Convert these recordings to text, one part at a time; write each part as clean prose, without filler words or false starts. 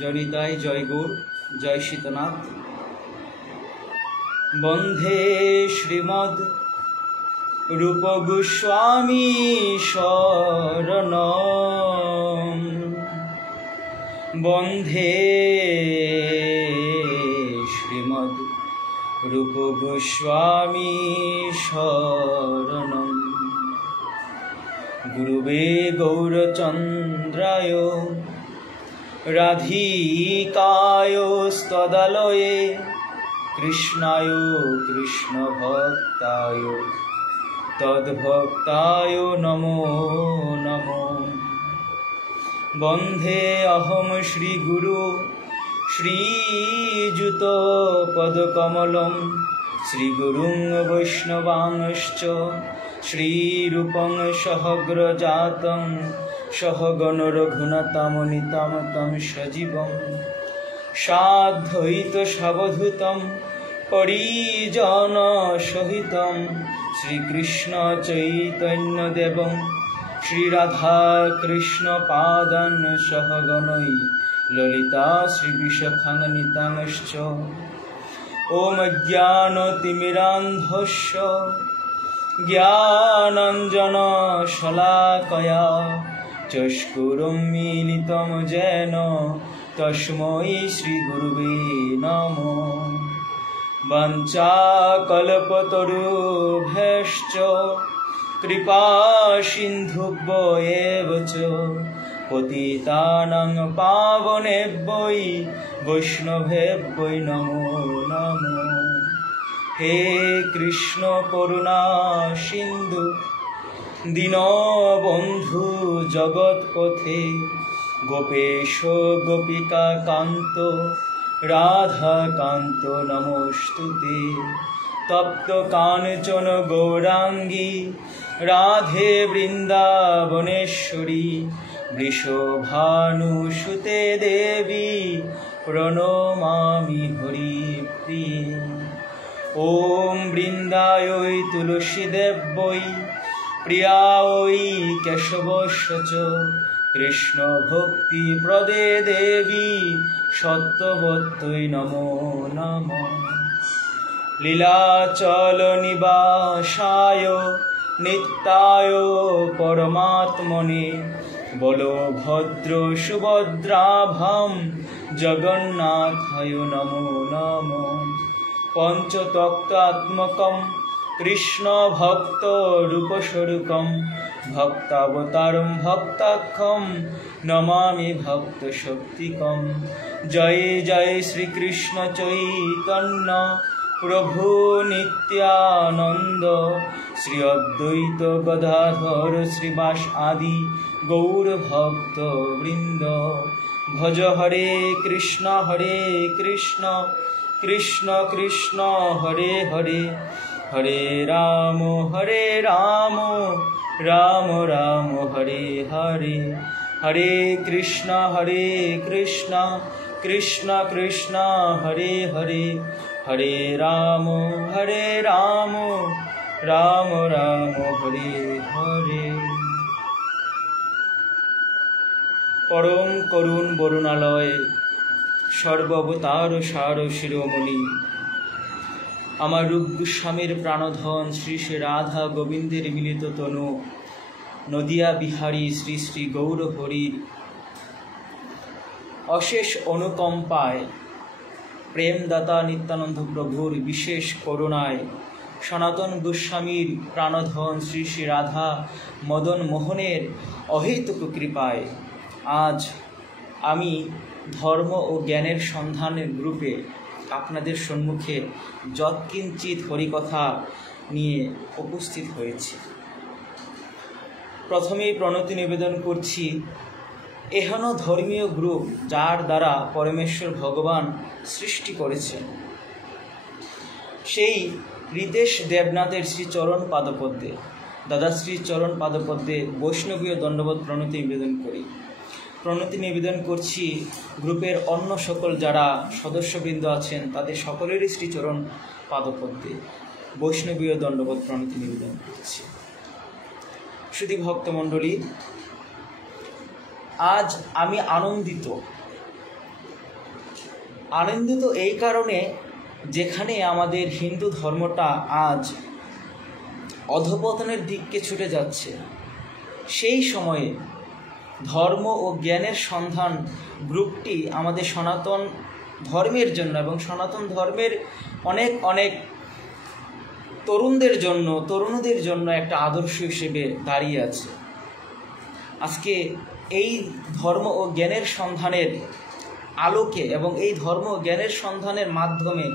জনিতায় জয় গৌর, জয় শীতনাথ। বন্ধে শ্রীমদ রূপ গোস্বামী শরণম, বন্ধে শ্রীমদ রূপ গোস্বামী শরণম। গুরুবে গৌরচন্দ্রায় রাধিকায় স্তদালয়ে কৃষ্ণায় কৃষ্ণ ভক্তায় তদ্ভক্তায় নমো নমো। বন্ধে অহম শ্রী গুরু শ্রীযুত পদকমলম, শ্রী গুরুং বৈষ্ণবাংশ্চ শ্রীরূপং সহগ্রজাতং সহগণ রঘুনাথামনিতাম তম সজীবং সাদ্বৈত সাবধূতম পরিজন সহিতম শ্রীকৃষ্ণ চৈতন্য দেবং শ্রীরাধা কৃষ্ণ পাদান সহগণৈ ললিতা শ্রীবিশখান্বিতাংশ্চ। ওম জ্ঞানতিমিরান্ধস্য জ্ঞানাঞ্জন শলাকয়া চক্ষুরুন্মীলিতং যেন তস্मै শ্রী গুরুবে নমো। বাঞ্ছাকল্পতরুভ্যশ্চ কৃপা সিন্ধুভ্যেব চ পতিতানাং পাবনেভ্যো বৈষ্ণবেভ্যো নমো নমো। হে কৃষ্ণ করুণা সিন্ধু দীনবন্ধু জগৎপথে গোপেশ গোপিকা কান্ত রাধা কান্ত নমস্তুতে। তপ্ত কাঞ্চন গৌরাঙ্গী রাধে বৃন্দাবনেশ্বরী বৃষভানুসুতে দেবী প্রণমামি হরিপ্রিয়ে। ওম বৃন্দায় তুলসীদেব্যৈ প্রিয়ায় কেশবস্য কৃষ্ণ ভক্তি প্রদে দেবী সত্যবত্যৈ নমো নমঃ। লীলাচল নিবাসায় নিত্যায় পরমাত্মনে বলভদ্র সুভদ্রাভাম জগন্নাথায় নমো নমঃ। পঞ্চতত্ত্বাত্মকম কৃষ্ণ ভক্ত রূপস্বরূপম ভক্তাবতারম ভক্তাখ্যম নমামি ভক্ত শক্তিকম। জয় জয় শ্রীকৃষ্ণ চৈতন্য প্রভু নিত্যানন্দ, শ্রী অদ্বৈত গদাধর শ্রীবাস আদি গৌর ভক্ত বৃন্দ। ভজ হরে কৃষ্ণ কৃষ্ণ কৃষ্ণ হরে হরে, হরে রাম রাম রাম হরে হরে। হরে কৃষ্ণ কৃষ্ণ কৃষ্ণ হরে হরে, হরে রাম রাম রাম হরে হরে। পরম করুণ বরুণালয় সর্বাবতার সার শিরোমণি আমার রূপ গোস্বামীর প্রাণধন শ্রী শ্রী রাধা গোবিন্দের মিলিত তনু নদিয়া বিহারী শ্রী শ্রী গৌর হরির অশেষ অনুকম্পায় প্রেমদাতা নিত্যানন্দ প্রভুর বিশেষ করুণায় সনাতন গোস্বামীর প্রাণধন শ্রী শ্রী রাধা মদন মোহনের অহেতুক কৃপায় আজ আমি ধর্ম ও জ্ঞানের সন্ধানের গ্রুপে আপনাদের সম্মুখে যৎকিঞ্চিত হরিকথা নিয়ে উপস্থিত হয়েছি। প্রথমেই প্রণতি নিবেদন করছি এহেন ধর্মীয় গ্রুপ যার দ্বারা পরমেশ্বর ভগবান সৃষ্টি করেছেন, সেই রিতেশ দেবনাথের শ্রীচরণ পাদপদ্মে দাদাশ্রী চরণ পাদপদ্মে বৈষ্ণবীয় দণ্ডবোধ প্রণতি নিবেদন করি। প্রণতি নিবেদন করছি গ্রুপের অন্য সকল যারা সদস্যবৃন্দ আছেন তাদের সকলেরই শ্রীচরণ পাদপদ্মে বৈষ্ণবীয় দণ্ডবোধ প্রণতি নিবেদন করছি। সুধী ভক্তমণ্ডলী, আজ আমি আনন্দিত আনন্দিত এই কারণে, যেখানে আমাদের হিন্দু ধর্মটা আজ অধঃপতনের দিকে ছুটে যাচ্ছে, সেই সময়ে ধর্ম ও জ্ঞানের সন্ধান গ্রুপটি আমাদের সনাতন ধর্মের জন্য এবং সনাতন ধর্মের অনেক অনেক তরুণদের জন্য একটা আদর্শ হিসেবে দাঁড়িয়ে আছে। আজকে এই ধর্ম ও জ্ঞানের সন্ধানের আলোকে এবং এই ধর্ম ও জ্ঞানের সন্ধানের মাধ্যমে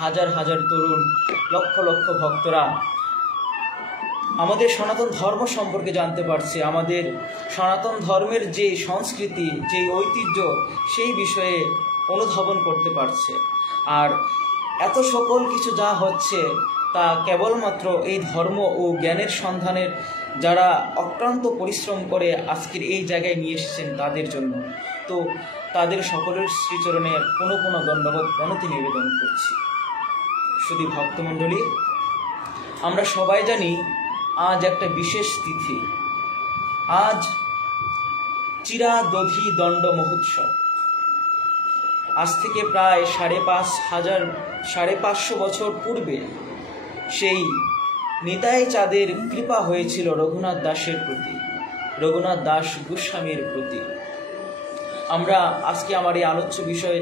হাজার হাজার তরুণ, লক্ষ লক্ষ ভক্তরা আমাদের সনাতন ধর্ম সম্পর্কে জানতে পারছে, আমাদের সনাতন ধর্মের যে সংস্কৃতি, যে ঐতিহ্য, সেই বিষয়ে অনুধাবন করতে পারছে। আর এত সকল কিছু যা হচ্ছে তা কেবলমাত্র এই ধর্ম ও জ্ঞানের সন্ধানের যারা অক্লান্ত পরিশ্রম করে আজকের এই জায়গায় নিয়ে এসেছেন তাদের জন্য। তো তাদের সকলের শ্রীচরণে কোনো দণ্ডবোধ প্রণতি নিবেদন করছি। শুধু ভক্তমণ্ডলী, আমরা সবাই জানি আজ একটা বিশেষ তিথি, আজ চিরাদধি দণ্ড মহোৎসব। আজ থেকে প্রায় 550 বছর পূর্বে সেই নিতাই চাঁদের কৃপা হয়েছিল রঘুনাথ দাসের প্রতি, রঘুনাথ দাস গোস্বামীর প্রতি। আমরা আজকে আমার এই আলোচ্য বিষয়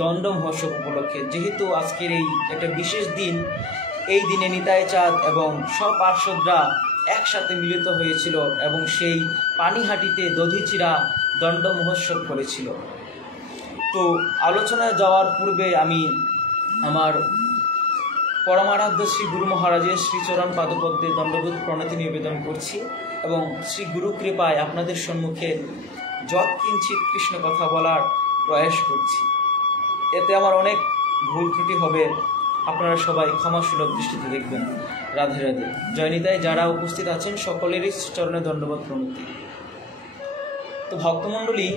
দণ্ড মহোৎসব উপলক্ষে, যেহেতু আজকের এই একটা বিশেষ দিন, এই দিনে নিতাই চাঁদ এবং সব পার্শ্বদরা একসাথে মিলিত হয়েছিল এবং সেই পানিহাটিতে দধিচিরা দণ্ড মহোৎসব করেছিল। তো আলোচনায় যাওয়ার পূর্বে আমি আমার পরমারাধ্য শ্রী গুরু মহারাজের শ্রীচরণ পাদপদ্মে দণ্ডবোধ প্রণতি নিবেদন করছি এবং শ্রী গুরু কৃপায় আপনাদের সম্মুখে যৎকিঞ্চিৎ কৃষ্ণ কথা বলার প্রয়াস করছি। এতে আমার অনেক ভুল ত্রুটি হবে, আপনারা সবাই ক্ষমাসুলভ দৃষ্টিতে দেখবেন। রাধে রাধে। জয়নিতায় যারা উপস্থিত আছেন সকলেরই চরণে দণ্ডবোধ প্রণতি। তো ভক্তমণ্ডলী,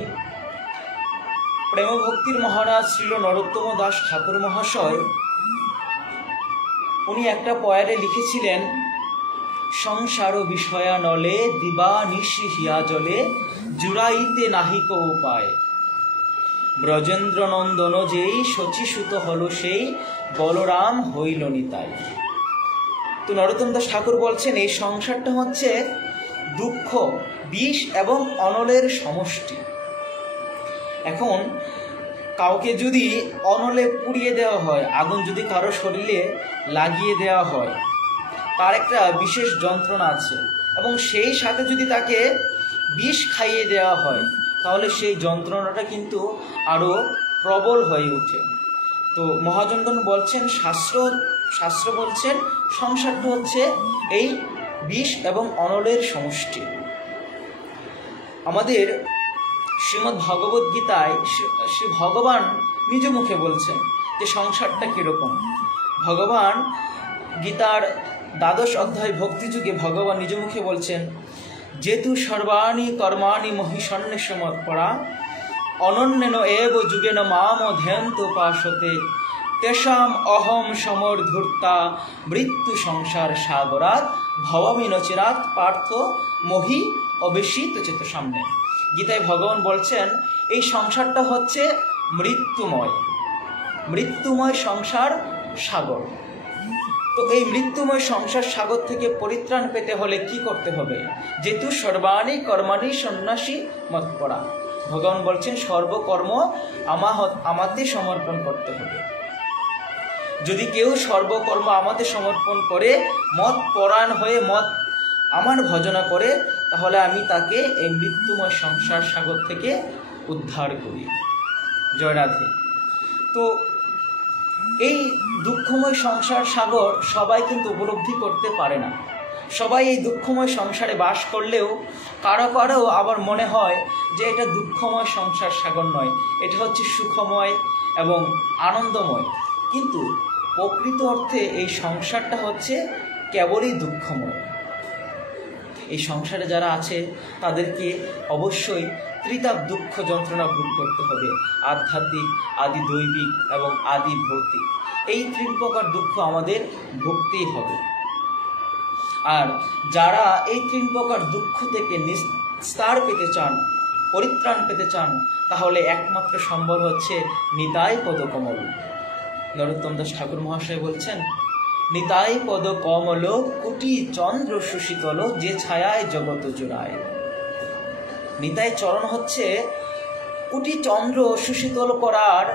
প্রেমভক্তির মহারাজ শ্রীল নরোত্তম দাস ঠাকুর মহাশয় উনি একটা পয়ারে লিখেছিলেন, সংসার বিষয়া নলে দিবা নিশি হিয়া জলে জুড়াইতে নাহিক উপায়, ব্রজেন্দ্র নন্দন যেই শচীসুত হল সেই বলরাম হইল নিতাই। তো নরোত্তম দাস ঠাকুর বলছেন এই সংসারটা হচ্ছে দুঃখ, বিষ এবং অনলের সমষ্টি। এখন কাউকে যদি অনলে পুড়িয়ে দেওয়া হয়, আগুন যদি কারো শরীরে লাগিয়ে দেওয়া হয়, তার একটা বিশেষ যন্ত্রণা আছে এবং সেই সাথে যদি তাকে বিষ খাইয়ে দেওয়া হয় তাহলে সেই যন্ত্রণাটা কিন্তু আরও প্রবল হয়ে ওঠে। তো মহাজনগণ বলছেন, শাস্ত্র বলছেন সংসারটা হচ্ছে এই বিষ এবং অনলের সমষ্টি। আমাদের শ্রীমদ্ ভগবদ্ গীতায় শ্রী ভগবান নিজ মুখে বলছেন যে সংসারটা কীরকম। ভগবান গীতার 12 অধ্যায় ভক্তিযুগে ভগবান নিজ মুখে বলছেন, যেতু সর্বাণি কর্মাণি মহিষণ্যেশ মৎপরা অনন্যেন এব যুগেন মাম ধ্যান্ত পাশতে তেষাম অহম সমর্ধূর্তা মৃত্যু সংসার সাগরাত ভবামি নচিরাত পার্থ মহি অবেশিত চেত সামনে। গীতায় ভগবান বলছেন এই সংসারটা হচ্ছে মৃত্যুময় সংসার সাগর। তো এই মৃত্যুময় সংসার সাগর থেকে পরিত্রাণ পেতে হলে কি করতে হবে? যেহেতু সর্বাণী কর্মাণী সন্ন্যাসী মৎপরা, ভগবান বলছেন সর্বকর্ম আমাদের সমর্পণ করতে হবে। যদি কেউ সর্বকর্ম আমাদের সমর্পণ করে মত পরায়ণ হয়ে আমার ভজনা করে, তাহলে আমি তাকে এই মৃত্যুময় সংসার সাগর থেকে উদ্ধার করি। জয় রাধে। তো এই দুঃখময় সংসার সাগর সবাই কিন্তু উপলব্ধি করতে পারে না। সবাই এই দুঃখময় সংসারে বাস করলেও কারো আবার মনে হয় যে এটা দুঃখময় সংসার সাগর নয়, এটা হচ্ছে সুখময় এবং আনন্দময়। কিন্তু প্রকৃত অর্থে এই সংসারটা হচ্ছে কেবলই দুঃখময়। এই সংসারে যারা আছে তাদেরকে অবশ্যই ত্রিতাপ দুঃখ যন্ত্রণা ভোগ করতে হবে, আধ্যাত্মিক, আদি দৈবিক এবং আদি ভৌতিক। এই 3 প্রকার দুঃখ আমাদের ভুগতেই হবে। আর যারা এই 3 প্রকার দুঃখ থেকে নিস্তার পেতে চান পরিত্রাণ পেতে চান, তাহলে একমাত্র সম্বল হচ্ছে নিতাই পদকমল। নরোত্তম দাস ঠাকুর মহাশয় বলছেন, নিতাই পদ কমল কোটি চন্দ্র সুশীতল, যে ছায়ায় জগত জোড়ায়। নিতাই চরণ হচ্ছে কোটি চন্দ্র সুশীতল করার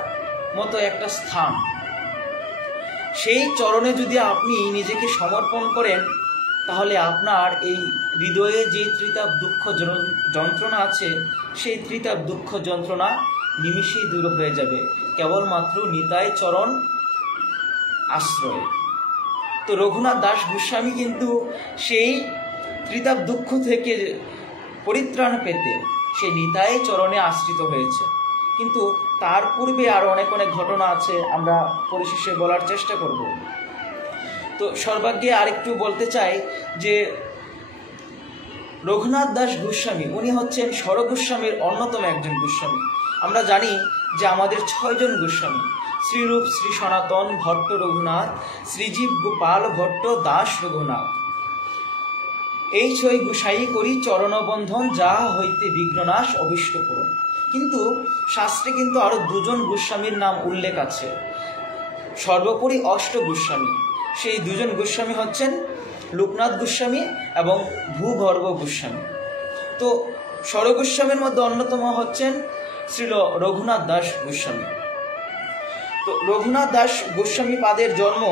মতো একটা স্থান। সেই চরণে যদি আপনি নিজেকে সমর্পণ করেন, তাহলে আপনার এই হৃদয়ে যে ত্রিতাপ দুঃখ যন্ত্রণা আছে, সেই ত্রিতাপ দুঃখ যন্ত্রণা নিমিষেই দূর হয়ে যাবে কেবলমাত্র নিতাই চরণ আশ্রয়ে। তো রঘুনাথ দাস গোস্বামী কিন্তু সেই ত্রিতাপ দুঃখ থেকে পরিত্রাণ পেতে সেই নিতাই চরণে আশ্রিত হয়েছে। কিন্তু তার পূর্বে আরও অনেক অনেক ঘটনা আছে, আমরা পরিশেষে বলার চেষ্টা করব। তো সর্বাগ্যে আরেকটু বলতে চাই যে রঘুনাথ দাস গোস্বামী উনি হচ্ছেন স্বরগোস্বামীর অন্যতম একজন গোস্বামী। আমরা জানি যে আমাদের 6 জন গোস্বামী, শ্রীরূপ শ্রী সনাতন ভট্ট রঘুনাথ, শ্রীজীব গোপাল ভট্ট দাস রঘুনাথ। এই 6 গোসাই করি চরণবন্ধন, যা হইতে বিঘ্ননাশ অভিষ্ট করুন। কিন্তু শাস্ত্রে কিন্তু আরো 2 জন গোস্বামীর নাম উল্লেখ আছে, সর্বোপরি 8 গোস্বামী। সেই 2 জন গোস্বামী হচ্ছেন লোকনাথ গোস্বামী এবং ভূগর্ভ গোস্বামী। তো স্বরগোস্বামীর মধ্যে অন্যতম হচ্ছেন শ্রীল রঘুনাথ দাস গোস্বামী। তো রঘুনাথ দাস গোস্বামী পাদের জন্ম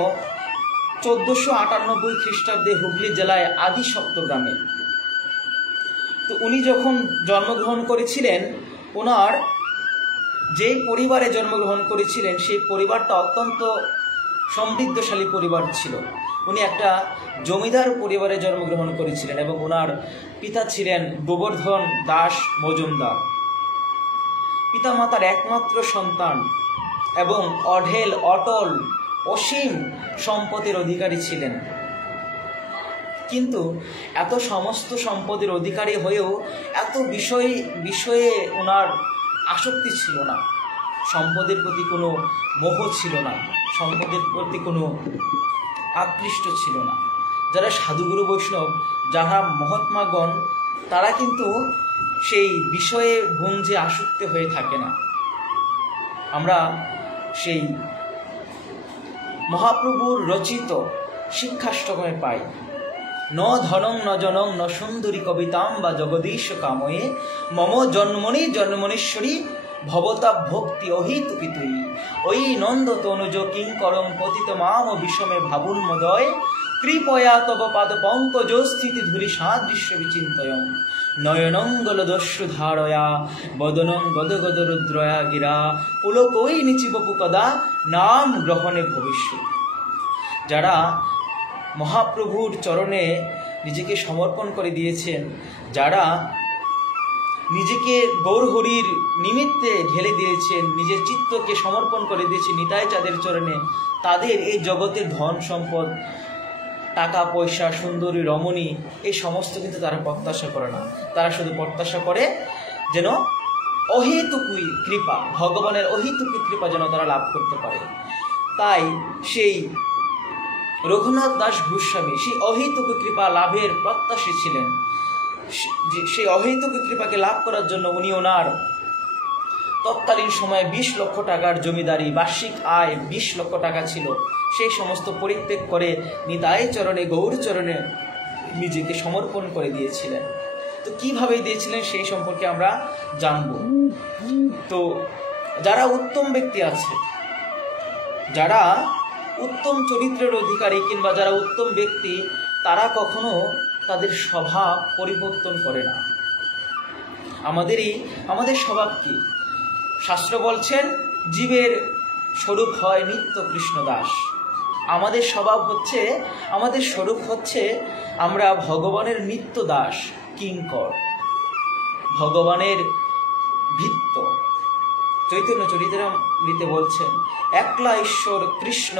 1498 খ্রিস্টাব্দে হুগলি জেলায় আদি সপ্তগ্রামে। তো উনি যখন জন্মগ্রহণ করেছিলেন, ওনার যে পরিবারে জন্মগ্রহণ করেছিলেন সেই পরিবারটা অত্যন্ত সমৃদ্ধশালী পরিবার ছিল। উনি একটা জমিদার পরিবারে জন্মগ্রহণ করেছিলেন এবং ওনার পিতা ছিলেন গোবর্ধন দাস মজুমদার। পিতামাতার একমাত্র সন্তান এবং অঢেল অটল অসীম সম্পদের অধিকারী ছিলেন। কিন্তু এত সমস্ত সম্পদের অধিকারী হয়েও এত বিষয়ে ওনার আসক্তি ছিল না, সম্পদের প্রতি কোনো মোহ ছিল না, সম্পদের প্রতি কোনো আকৃষ্ট ছিল না। যারা সাধুগুরু বৈষ্ণব, যারা মহাত্মাগণ, তারা কিন্তু সেই বিষয়ে গুঞ্জে আসক্ত হয়ে থাকে না। আমরা সেই মহাপ্রভুর রচিত শিক্ষাষ্টমে পাই, ন ধনং ন জনং ন সুন্দরী কবিতাম বা জগদীশ কাময়ে, মম জন্মনি জন্মনীশ্বরী ভবতা ভক্তি অহিতুকি তুই, ওই নন্দ তনুজ কিঙ্করং পতিত মাম বিষমে ভাবুন মদয়, কৃপয়া তব পাদ পঙ্কজ স্থিতি ধুলি সাদৃশ্য বিচিন্তয়ং, নয়নঙ্গল দস্যু ধারয়া বদনং গদ গদ রুদ্রয়া গিরা, পুলকই নিচিবপু কদা নাম গ্রহণে ভবিষ্যৎ। যারা মহাপ্রভুর চরণে নিজেকে সমর্পণ করে দিয়েছেন, যারা নিজেকে গৌরহরির নিমিত্তে ঢেলে দিয়েছেন, নিজের চিত্তকে সমর্পণ করে দিয়েছেন নিতাই চাঁদের চরণে, তাদের এই জগতের ধন সম্পদ, টাকা পয়সা, সুন্দরী রমণী, এই সমস্ত কিন্তু তারা প্রত্যাশা করে না। তারা শুধু প্রত্যাশা করে যেন অহেতুকি কৃপা, ভগবানের অহেতুকি কৃপা যেন তারা লাভ করতে পারে। তাই সেই রঘুনাথ দাস গোস্বামী সেই অহেতুকি কৃপা লাভের প্রত্যাশী ছিলেন। সেই অহেতুকি কৃপাকে লাভ করার জন্য উনি ওনার তৎকালীন সময়ে 20 লক্ষ টাকার জমিদারি, বার্ষিক আয় 20 লক্ষ টাকা ছিল, সেই সমস্ত পরিত্যাগ করে নিতাই চরণে, গৌর চরণে নিজেকে সমর্পণ করে দিয়েছিলেন। তো কিভাবে দিয়েছিলেন সেই সম্পর্কে আমরা জানব। তো যারা উত্তম ব্যক্তি আছে, যারা উত্তম চরিত্রের অধিকারী কিংবা যারা উত্তম ব্যক্তি, তারা কখনো তাদের স্বভাব পরিবর্তন করে না। আমাদের স্বভাব কি? শাস্ত্র বলছেন জীবের স্বরূপ হয় নিত্য কৃষ্ণ দাস। আমাদের স্বভাব হচ্ছে, আমাদের স্বরূপ হচ্ছে আমরা ভগবানের নিত্য দাস, কিঙ্কর, ভগবানের ভৃত্য। চৈতন্য চরিতামৃতে বলছেন, একলা ঈশ্বর কৃষ্ণ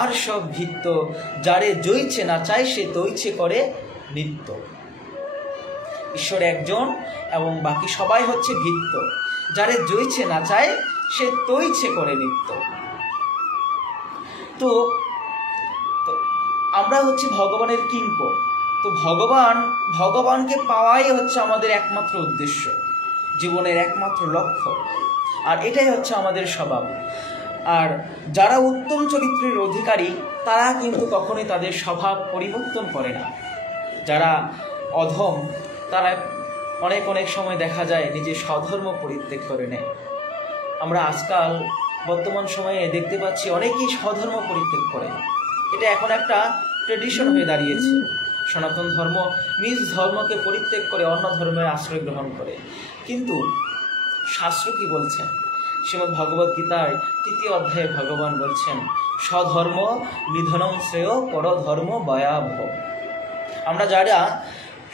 আর সব ভৃত্য, যারে জইছে না চায় সে তৈছে করে নিত্য। ঈশ্বর একজন এবং বাকি সবাই হচ্ছে ভৃত্য, যারে জইছে না চায় সে তৈছে করে নিত্য। তো আমরা হচ্ছে ভগবানের কিঙ্কর। তো ভগবানকে পাওয়াই হচ্ছে আমাদের একমাত্র উদ্দেশ্য। জীবনের একমাত্র লক্ষ্য, আর এটাই হচ্ছে আমাদের স্বভাব। আর যারা উত্তম চরিত্রের অধিকারী তারা কিন্তু কখনোই তাদের স্বভাব পরিবর্তন করে না। যারা অধম তারা অনেক অনেক সময় দেখা যায় নিজের স্বধর্ম পরিত্যাগ করে নেয়। আমরা আজকাল বর্তমান সময়ে দেখতে পাচ্ছি অনেকেই স্বধর্ম পরিত্যাগ করে। এটা এখন একটা ট্রেডিশন হয়ে দাঁড়িয়েছে। সনাতন ধর্ম নিজ ধর্মকে পরিত্যাগ করে অন্য ধর্মের আশ্রয় গ্রহণ করে। কিন্তু শাস্ত্র কি বলছেন? শ্রীমদ্ ভগবদ্ গীতায় 3য় অধ্যায়ে ভগবান বলছেন, স্বধর্ম নিধনং শ্রেয় পরধর্ম ভয়াবহ। আমরা যারা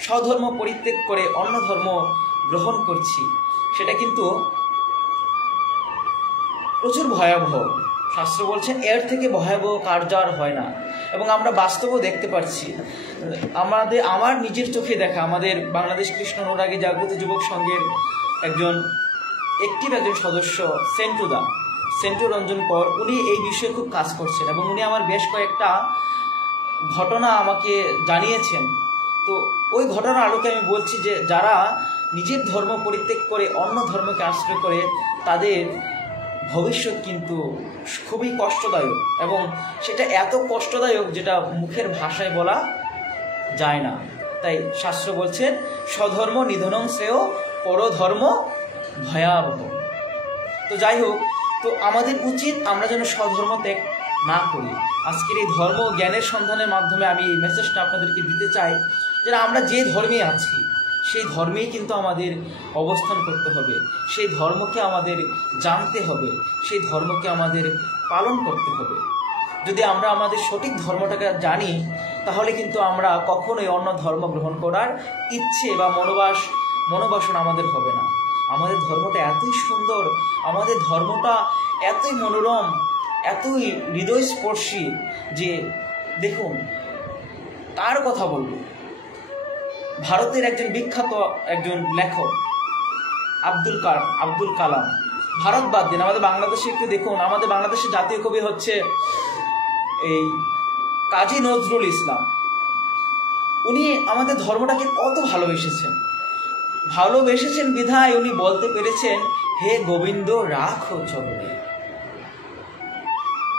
স্বধর্ম পরিত্যাগ করে অন্য ধর্ম গ্রহণ করছি সেটা কিন্তু প্রচুর ভয়াবহ। শাস্ত্র বলছেন এর থেকে ভয়াবহ কার্য আর হয় না। এবং আমরা বাস্তবেও দেখতে পাচ্ছি, আমার নিজের চোখে দেখা, আমাদের বাংলাদেশ কৃষ্ণ অনুরাগী জাগ্রত যুবক সংঘের একজন সদস্য সেন্টু রঞ্জন কর, উনি এই বিষয়ে খুব কাজ করছেন এবং উনি আমার বেশ কয়েকটা ঘটনা আমাকে জানিয়েছেন। তো ওই ঘটনার আলোকে আমি বলছি যে যারা নিজের ধর্ম পরিত্যাগ করে অন্য ধর্মকে আশ্রয় করে তাদের ভবিষ্যৎ কিন্তু খুবই কষ্টদায়ক, এবং সেটা এত কষ্টদায়ক যেটা মুখের ভাষায় বলা যায় না। তাই শাস্ত্র বলছেন স্বধর্ম নিধনং শ্রেয় পরধর্ম ভয়াবহ। তো যাই হোক, তো আমাদের উচিত আমরা যেন স্বধর্ম ত্যাগ না করি। আজকের এই ধর্ম জ্ঞানের সন্ধানের মাধ্যমে আমি এই মেসেজটা আপনাদেরকে দিতে চাই যে আমরা যে ধর্মে আছি সেই ধর্মেই কিন্তু আমাদের অবস্থান করতে হবে, সেই ধর্মকে আমাদের জানতে হবে, সেই ধর্মকে আমাদের পালন করতে হবে। যদি আমরা আমাদের সঠিক ধর্মটাকে জানি তাহলে কিন্তু আমরা কখনোই অন্য ধর্ম গ্রহণ করার ইচ্ছে বা মনোবাসনা আমাদের হবে না। আমাদের ধর্মটা এতই সুন্দর, আমাদের ধর্মটা এতই মনোরম, এতই হৃদয়স্পর্শী যে দেখুন, তার কথা বলবো, ভারতের একজন বিখ্যাত একজন লেখক আব্দুল কালাম, ভারত বাদ দিন, আমাদের বাংলাদেশে একটু দেখুন, আমাদের বাংলাদেশের জাতীয় কবি হচ্ছে এই কাজী নজরুল ইসলাম। উনি আমাদের ধর্মটাকে কত ভালোবেসেছেন বিধায় উনি বলতে পেরেছেন, হে গোবিন্দ রাখো চরণে,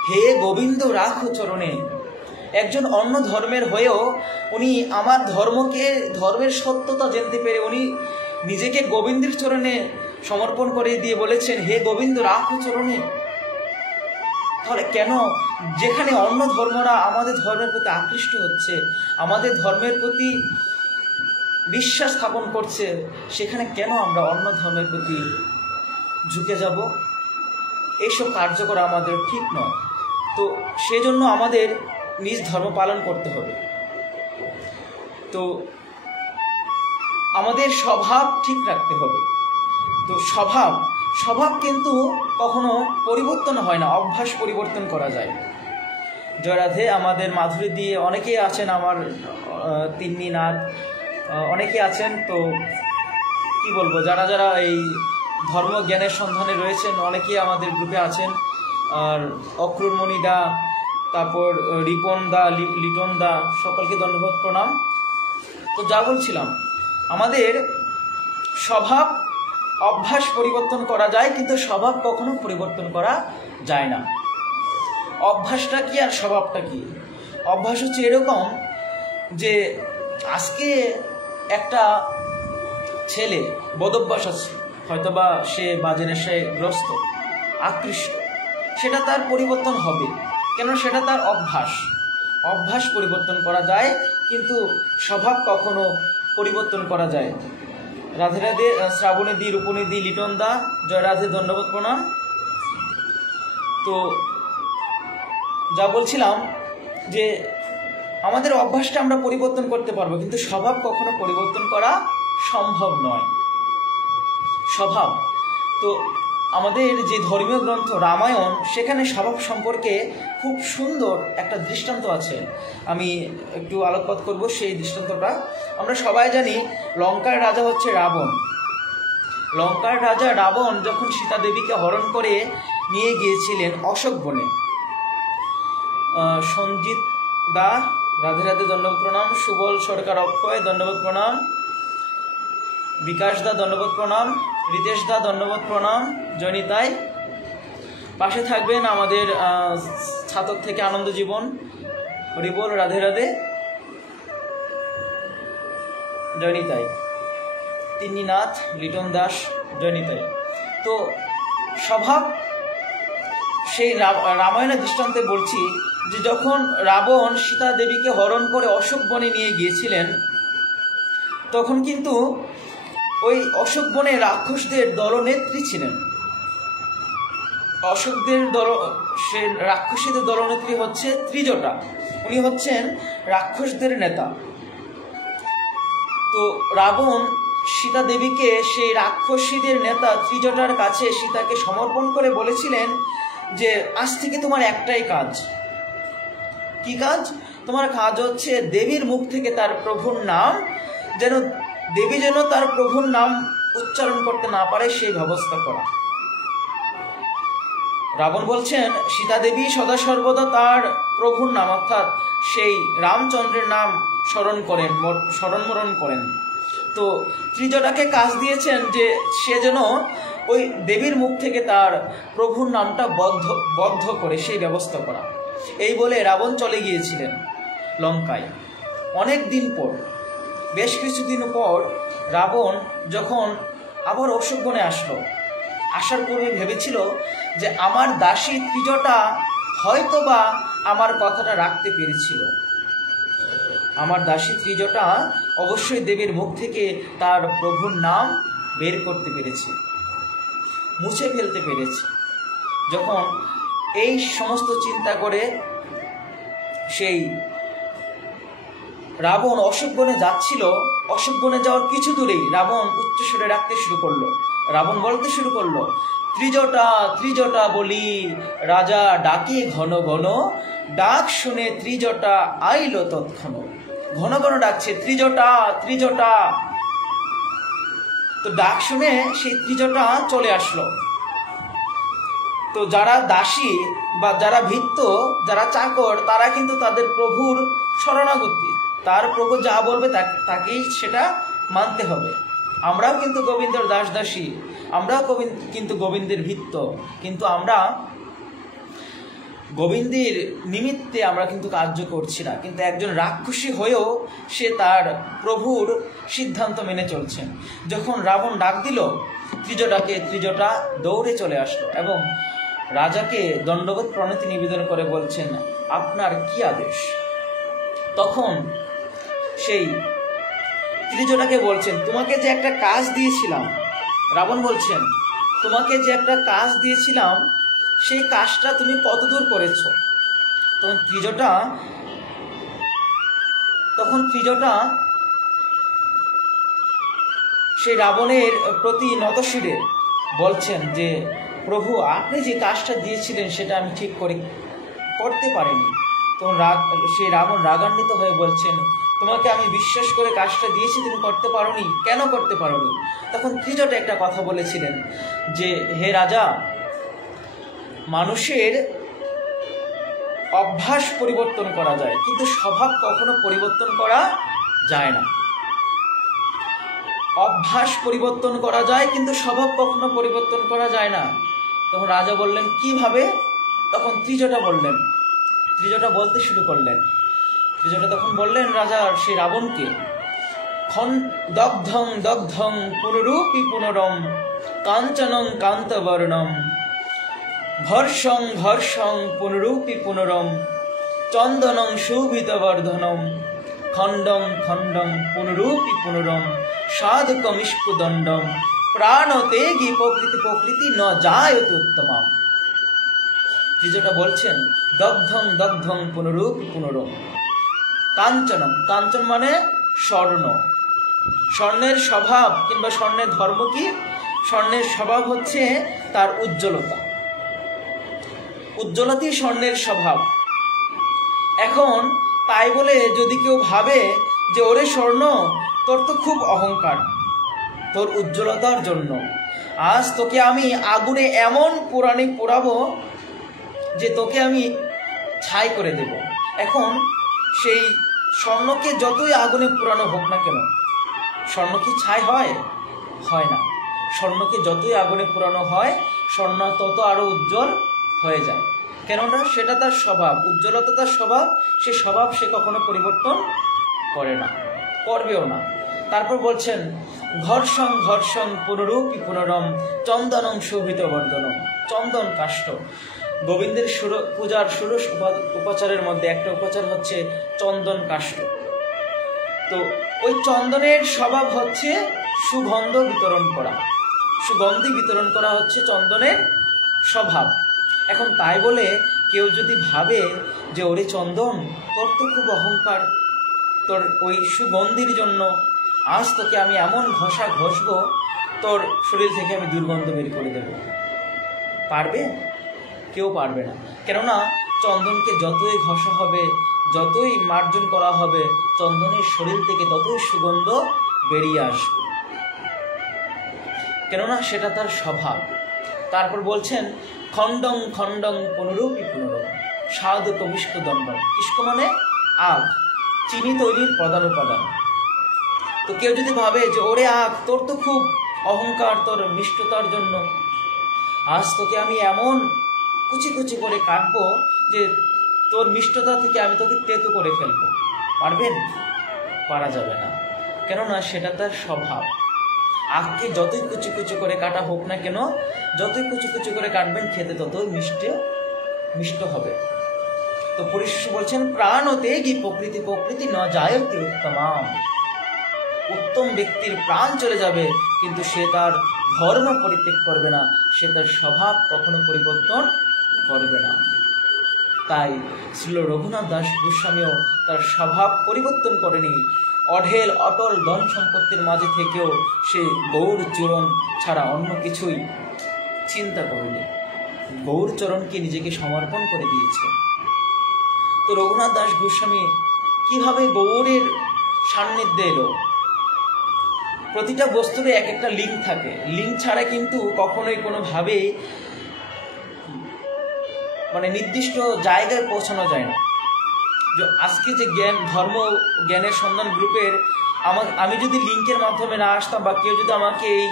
হে গোবিন্দ রাখো চরণে। একজন অন্য ধর্মের হয়েও উনি আমার ধর্মের সত্যতা জানতে পেরে উনি নিজেকে গোবিন্দের চরণে সমর্পণ করে দিয়ে বলেছেন, হে গোবিন্দ রাখো চরণে। তাহলে কেন, যেখানে অন্য ধর্মরা আমাদের ধর্মের প্রতি আকৃষ্ট হচ্ছে, আমাদের ধর্মের প্রতি বিশ্বাস স্থাপন করছে, সেখানে কেন আমরা অন্য ধর্মের প্রতি ঝুঁকে যাব? এইসব কার্য করা আমাদের ঠিক নয়। তো সেজন্য আমাদের নিজ ধর্ম পালন করতে হবে। তো আমাদের স্বভাব ঠিক রাখতে হবে। তো স্বভাব কিন্তু কখনো পরিবর্তন হয় না, অভ্যাস পরিবর্তন করা যায়। জয় রাধে। আমাদের মাধুরী দিয়ে অনেকেই আছেন, আমার তিন্নি নাথ অনেকে আছেন। তো কি বলবো, যারা যারা এই ধর্ম জ্ঞানের সন্ধানে রয়েছেন অনেকেই আমাদের গ্রুপে আছেন। আর অক্রুরমণি দা, তারপর রিপন দা, লিটন দা, সকলকে ধন্যবাদ, প্রণাম। তো যা বলছিলাম, আমাদের স্বভাব অভ্যাস পরিবর্তন করা যায়, কিন্তু স্বভাব কখনো পরিবর্তন করা যায় না। অভ্যাসটা কি আর স্বভাবটা কি? অভ্যাস হচ্ছে এরকম যে আজকে একটা ছেলে বদভ্যাস আছে, হয়তোবা সে বাজে নেশায় গ্রস্ত, আকৃষ্ট, সেটা তার পরিবর্তন হবে, কেন সেটা তার অভ্যাস পরিবর্তন করা যায়, কিন্তু স্বভাব কখনো পরিবর্তন করা যায়। রাধে রাধে। শ্রাবণী দি, রূপণী দি, লিটন দা, জয় রাধে, ধন্যবাদ, প্রণাম। তো যা বলছিলাম যে আমাদের অভ্যাসটা আমরা পরিবর্তন করতে পারবো, কিন্তু স্বভাব কখনো পরিবর্তন করা সম্ভব নয়। স্বভাব তো আমাদের যে ধর্মীয় গ্রন্থ রামায়ণ, সেখানে স্বভাব সম্পর্কে খুব সুন্দর একটা দৃষ্টান্ত আছে, আমি একটু আলোকপাত করব সেই দৃষ্টান্তটা। আমরা সবাই জানি লঙ্কার রাজা হচ্ছে রাবণ। লঙ্কার রাজা রাবণ যখন সীতা দেবীকে হরণ করে নিয়ে গিয়েছিলেন অশোক বনে। সঞ্জিত দা, রাধে রাধে, ধন্যবাদ, প্রণাম। সুবল সরকার অক্ষয়, ধন্যবাদ, প্রণাম। বিকাশ দা, ধন্যবাদ, প্রণাম। রিতেশ দা ধন্যবাদ, প্রণাম। জয়নিতাই পাশে থাকবেন আমাদের ছাতক থেকে আনন্দ জীবন, হরিবোল, রাধে রাধে, জয়নিতাই। তিন্নিনাথ, লিটন দাস, জয়নিতাই। তো স্বভাব সেই রামায়ণের দৃষ্টান্তে বলছি যে যখন রাবণ সীতা দেবীকে হরণ করে অশোক বনে নিয়ে গিয়েছিলেন, তখন কিন্তু ওই অশোক বনে রাক্ষসদের দলনেত্রী ছিলেন। রাক্ষসীদের দলনেত্রী হচ্ছে ত্রিজটা, উনি হচ্ছেন রাক্ষসদের নেতা। তো রাবণ সীতা দেবীকে সেই রাক্ষসীদের নেতা ত্রিজটার কাছে সীতাকে সমর্পণ করে বলেছিলেন যে আজ থেকে তোমার একটাই কাজ। কি কাজ? তোমার কাজ হচ্ছে দেবীর মুখ থেকে তার প্রভুর নাম দেবী যেন তার প্রভুর নাম উচ্চারণ করতে না পারে সেই ব্যবস্থা করা। রাবণ বলছেন সীতা দেবী সদা সর্বদা তার প্রভুর নাম অর্থাৎ সেই রামচন্দ্রের নাম স্মরণ মরণ করেন। তো ত্রিজটাকে কাজ দিয়েছেন যে সে যেন ওই দেবীর মুখ থেকে তার প্রভুর নামটা বদ্ধ করে সেই ব্যবস্থা করা। এই বলে রাবণ চলে গিয়েছিলেন লঙ্কায়। অনেক দিন পর, বেশ কিছুদিন পর রাবণ যখন আবার অশোক বনে আসার পূর্বে ভেবেছিল যে আমার দাসী ত্রিজটা হয়তোবা আমার কথাটা রাখতে পেরেছিল। আমার দাসী ত্রিজটা অবশ্যই দেবীর মুখ থেকে তার প্রভুর নাম বের করতে পেরেছে, মুছে ফেলতে পেরেছে। যখন এই সমস্ত চিন্তা করে সেই রাবণ অশোক বনে যাচ্ছিল, অশোক বনে যাওয়ার কিছু দূরেই রাবণ উচ্চস্বরে ডাকতে শুরু করলো। রাবণ বলতে শুরু করলো, ত্রিজটা ত্রিজটা বলি রাজা ডাকে ঘন ঘন, ডাক শুনে ত্রিজটা আইল তৎক্ষণ। ঘন ঘন ডাকছে ত্রিজটা ত্রিজটা। তো ডাক শুনে সেই ত্রিজটা চলে আসলো। তো যারা দাসী বা যারা ভৃত্য, যারা চাকর, তারা কিন্তু তাদের প্রভুর শরণাগতি, তার প্রভু যা বলবে তাকেই সেটা মানতে হবে। আমরাও কিন্তু গোবিন্দের দাস দাসী, আমরাও কিন্তু গোবিন্দের ভৃত্য, কিন্তু আমরা গোবিন্দের নিমিত্তে আমরা কিন্তু কার্য করছি না। কিন্তু একজন রাক্ষসী হয়েও সে তার প্রভুর সিদ্ধান্ত মেনে চলছেন। যখন রাবণ ডাক দিল ত্রিজটাকে, ত্রিজটা দৌড়ে চলে আসলো এবং রাজাকে দণ্ডবোধ প্রণতি নিবেদন করে বলছেন, আপনার কি আদেশ? তখন সেই ত্রিজটাকে বলছেন, তোমাকে যে একটা কাজ দিয়েছিলাম, রাবণ বলছেন তোমাকে যে একটা কাজ দিয়েছিলাম সেই কাজটা তুমি কতদূর করেছ? তখন ত্রিজটা সেই রাবণের প্রতি নতশিরে বলছেন যে প্রভু, আপনি যে কাজটা দিয়েছিলেন সেটা আমি ঠিক করতে পারিনি। তখন সেই রাবণ রাগান্বিত হয়ে বলছেন, তোমাকে আমি বিশ্বাস করে কাজটা দিয়েছি, তুমি করতে পারোনি, কেন করতে পারোনি? তখন ত্রিজটা একটা কথা বলেছিলেন যে হে রাজা, মানুষের অভ্যাস পরিবর্তন করা যায় কিন্তু স্বভাব কখনো পরিবর্তন করা যায় না। অভ্যাস পরিবর্তন করা যায় কিন্তু স্বভাব কখনো পরিবর্তন করা যায় না। তখন রাজা বললেন কিভাবে? তখন ত্রিজটা বলতে শুরু করলেন। ত্রিজটা তখন বললেন রাজা সেই রাবণকে, দগ্ধং দগ্ধং পুনরূপী পুনরম, কাঞ্চনং কান্তবর্ণম, ভর্ষং ভর্ষং পুনরূপী পুনরম, চন্দনং শোভিতবর্ধনম, খণ্ডং খণ্ডং পুনরূপী পুনরম, সাধুকমিষ্কুদণ্ডম, প্রাণতেগি প্রকৃতি ন জায়তে উত্তমম। ত্রিজটা বলছেন দগ্ধং দগ্ধং পুনরূপী পুনরম, কাঞ্চনম, কাঞ্চন মানে স্বর্ণ। স্বর্ণের স্বভাব কিংবা স্বর্ণের ধর্ম কি? স্বর্ণের স্বভাব হচ্ছে তার উজ্জ্বলতা, উজ্জ্বলতাই স্বর্ণের স্বভাব। এখন তাই বলে যদি কেউ ভাবে যে ওরে স্বর্ণ, তোর তো খুব অহংকার, তোর উজ্জ্বলতার জন্য আজ তোকে আমি আগুনে এমন পোড়াবো যে তোকে আমি ছাই করে দেব। এখন সেই স্বর্ণকে যতই আগুনে পোড়ানো হোক না কেন, স্বর্ণ কি ছাই হয়? হয় না। স্বর্ণকে যতই আগুনে পোড়ানো হয় স্বর্ণ তত আরো উজ্জ্বল হয়ে যায়, কেননা সেটা তার স্বভাব, উজ্জ্বলতা তার স্বভাব, সে স্বভাব সে কখনো পরিবর্তন করে না, করবেও না। তারপর বলছেন ঘর্ষং ঘর্ষং পুনরূপী পুনরম চন্দনং শোভিত বর্ধনম। চন্দন কাষ্ঠ, গোবিন্দের পূজার ষোড়শ উপাচারের মধ্যে একটা উপাচার হচ্ছে চন্দন কাষ্ঠ। তো ওই চন্দনের স্বভাব হচ্ছে সুগন্ধ বিতরণ করা, সুগন্ধি বিতরণ করা হচ্ছে চন্দনের স্বভাব। এখন তাই বলে কেউ যদি ভাবে যে ওরে চন্দন, তোর তো খুব অহংকার, তোর ওই সুগন্ধির জন্য আজ তোকে আমি এমন ঘষা ঘষবো তোর শরীর থেকে আমি দুর্গন্ধ বের করে দেব, পারবে? কেউ পারবে না। কেননা চন্দনকে যতই ঘষা হবে, যতই মার্জন করা হবে, চন্দনের শরীর থেকে ততই সুগন্ধ বেরিয়ে আসবে, কেননা সেটা তার স্বভাব। তারপর বলছেন খণ্ডং খণ্ডং পুনরূপী পুনরূপ সাধু কবিষ্ক দণ্ডম। ইস্ক মানে আগ, চিনি তৈরির প্রধান উপাদান। তো কেউ যদি ভাবে যে ওরে আগ, তোর তো খুব অহংকার, তোর মিষ্টতার জন্য আজ তোকে আমি এমন কুচি কুচি করে কাটবো যে তোর মিষ্টতা থেকে আমি তোকে তেতো করে ফেলবো, পারবেন? পারা যাবে না, কেননা সেটা তার স্বভাব। আগকে যতই কুচি কুচি করে কাটা হোক না কেন, যতই কুচি কুচি করে কাটবেন খেতে ততই মিষ্ট হবে। তো পরিশেষে বলছেন প্রাণতে কি প্রকৃতি প্রকৃতি ন জায়তে উত্তমাম। উত্তম ব্যক্তির প্রাণ চলে যাবে কিন্তু সে তার ধর্ম পরিত্যাগ করবে না, সে তার স্বভাব কখনো পরিবর্তন করবে না। তাই শ্রীল রঘুনাথ দাস গোস্বামীও তার স্বভাব পরিবর্তন করেনি। অঢেল অটল ধন সম্পত্তির মাঝে থেকেও সে গৌর চরণ ছাড়া অন্য কিছুই চিন্তা করেনি, গৌর চরণকে নিজেকে সমর্পণ করে দিয়েছে। তো রঘুনাথ দাস গোস্বামী কিভাবে গৌরের সান্নিধ্যে এলো? প্রতিটা বস্তুরে এক একটা লিঙ্ক থাকে, লিঙ্ক ছাড়া কিন্তু কখনোই কোনোভাবেই মানে নির্দিষ্ট জায়গায় পৌঁছানো যায় না। আজকে যে জ্ঞান, ধর্ম জ্ঞানের সন্ধান গ্রুপের আমি যদি লিঙ্কের মাধ্যমে না আসতাম, বা কেউ যদি আমাকে এই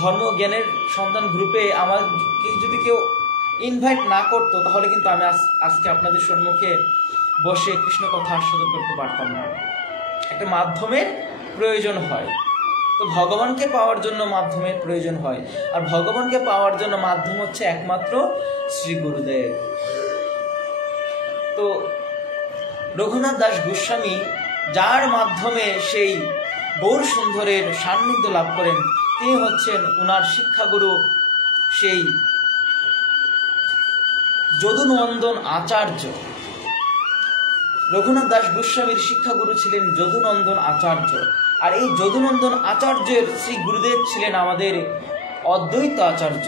ধর্ম জ্ঞানের সন্ধান গ্রুপে আমাকে যদি কেউ ইনভাইট না করতো, তাহলে কিন্তু আমি আজকে আপনাদের সম্মুখে বসে কৃষ্ণ কথা আস্বাদন করতে পারতাম না। একটা মাধ্যমের প্রয়োজন হয়। তো ভগবানকে পাওয়ার জন্য মাধ্যমের প্রয়োজন হয়, আর ভগবানকে পাওয়ার জন্য মাধ্যম হচ্ছে একমাত্র শ্রী গুরুদেব। তো রঘুনাথ দাস গোস্বামী যার মাধ্যমে সেই গৌর সুন্দরের সান্নিধ্য লাভ করেন, তিনি হচ্ছেন ওনার শিক্ষাগুরু সেই যদুনন্দন আচার্য। রঘুনাথ দাস গোস্বামীর শিক্ষাগুরু ছিলেন যদুনন্দন আচার্য, আর এই যদুনন্দন আচার্যের শ্রী গুরুদেব ছিলেন আমাদের অদ্বৈত আচার্য।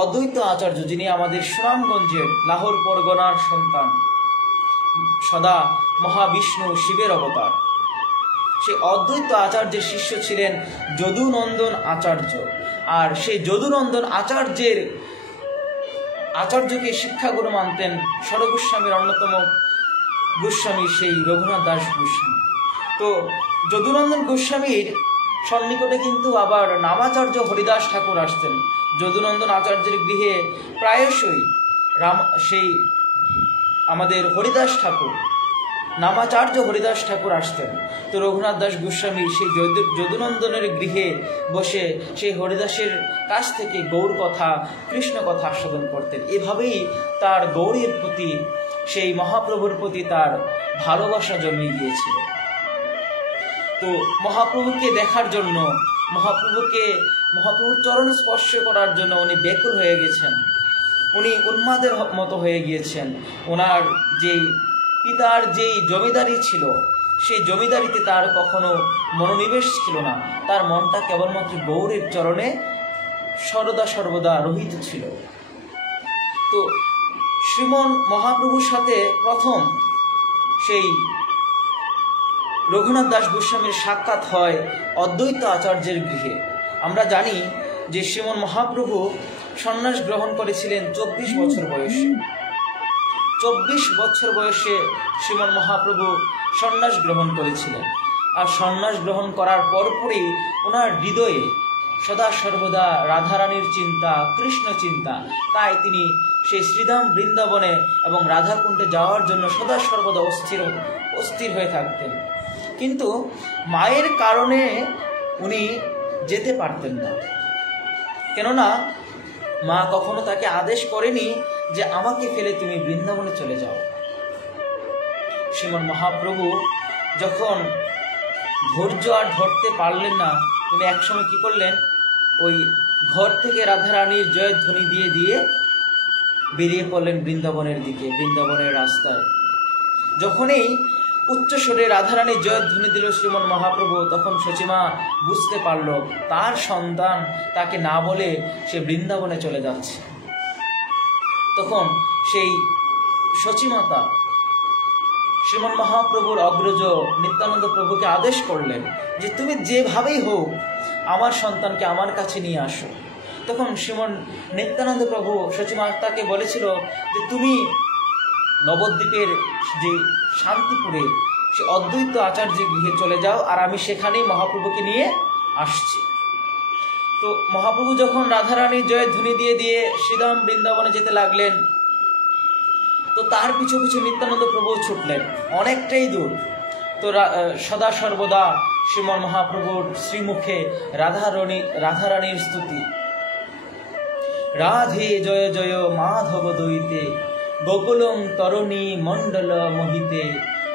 অদ্বৈত আচার্য যিনি আমাদের সুনামগঞ্জের লাহোর পরগনার সন্তান, সদা মহাবিষ্ণু শিবের অবতার। সেই অদ্বৈত আচার্যের শিষ্য ছিলেন যদুনন্দন আচার্য, আর সেই যদুনন্দন আচার্যকে শিক্ষাগুরু মানতেন স্বরগোস্বামীর অন্যতম গোস্বামী সেই রঘুনাথ দাস গোস্বামী। তো যদুনন্দন গোস্বামীর সন্নিকটে কিন্তু আবার নামাচার্য হরিদাস ঠাকুর আসতেন। যদুনন্দন আচার্যের গৃহে প্রায়শই সেই আমাদের হরিদাস ঠাকুর, নামাচার্য হরিদাস ঠাকুর আসতেন। তো রঘুনাথ দাস গোস্বামী সেই যদুনন্দনের গৃহে বসে সেই হরিদাসের কাছ থেকে গৌর কথা, কৃষ্ণ কথা আস্বাদন করতেন। এভাবেই তার গৌরের প্রতি, সেই মহাপ্রভুর প্রতি তার ভালোবাসা জন্মে গিয়েছিল। তো মহাপ্রভুকে দেখার জন্য, মহাপ্রভুর চরণ স্পর্শ করার জন্য উনি ব্যাকুল হয়ে গেছেন, উনি উন্মাদের মতো হয়ে গিয়েছেন। ওনার যেই পিতার যেই জমিদারি ছিল, সেই জমিদারিতে তার কখনো মনোনিবেশ ছিল না, তার মনটা কেবলমাত্র গৌরের চরণে সর্বদা রহিত ছিল। তো শ্রীমন মহাপ্রভুর সাথে প্রথম সেই রঘুনাথ দাস গোস্বামীর সাক্ষাৎ হয় অদ্বৈত আচার্যের গৃহে। আমরা জানি যে শ্রীমন মহাপ্রভু সন্ন্যাস গ্রহণ করেছিলেন 24 বছর বয়সে। 24 বছর বয়সে শ্রীমন মহাপ্রভু সন্ন্যাস গ্রহণ করেছিলেন। আর সন্ন্যাস গ্রহণ করার পরপরই ওনার হৃদয়ে সদা সর্বদা রাধারানীর চিন্তা, কৃষ্ণ চিন্তা, তাই তিনি সেই শ্রীধাম বৃন্দাবনে এবং রাধাকুণ্ডে যাওয়ার জন্য সদা সর্বদা অস্থির হয়ে থাকতেন। কিন্তু মায়ের কারণে উনি যেতে পারতেন না, কেননা মা কখনো তাকে আদেশ করেনি যে আমাকে ফেলে তুমি বৃন্দাবনে চলে যাও। শ্রীমন মহাপ্রভু যখন ধৈর্য আর ধরতে পারলেন না, উনি একসময় কি করলেন, ওই ঘর থেকে রাধারানীর জয়ধ্বনি দিয়ে দিয়ে বেরিয়ে পড়লেন বৃন্দাবনের দিকে, বৃন্দাবনের রাস্তায়। যখনই উচ্চস্বরে রাধারানীর জয়ধ্বনি দিল শ্রীমন মহাপ্রভু, তখন সচিমা বুঝতে পারল তার সন্তান তাকে না বলে সে বৃন্দাবনে চলে যাচ্ছে। তখন সেই সচিমাতা শ্রীমন মহাপ্রভুর অগ্রজ নিত্যানন্দ প্রভুকে আদেশ করলেন যে তুমি যেভাবেই হোক আমার সন্তানকে আমার কাছে নিয়ে আসো। তখন শ্রীমন নিত্যানন্দ প্রভু সচিমাতাকে বলেছিল যে তুমি নবদ্বীপের যে শান্তিপুরে সে অদ্বৈত আচার্যের গৃহে চলে যাও, আর আমি সেখানেই মহাপ্রভুকে নিয়ে আসছি। তো মহাপ্রভু যখন রাধারানীর জয়ধ্বনি দিয়ে দিয়ে শ্রীধাম বৃন্দাবনে যেতে লাগলেন, তো তার পিছু পিছু নিত্যানন্দ প্রভু ছুটলেন অনেকটাই দূর। তো সদা সর্বদা শ্রীমন মহাপ্রভুর শ্রীমুখে রাধারানীর স্তুতি, রাধে জয় জয় মাধব দইতে, গোকুলং তরুণী মণ্ডল মোহিতে,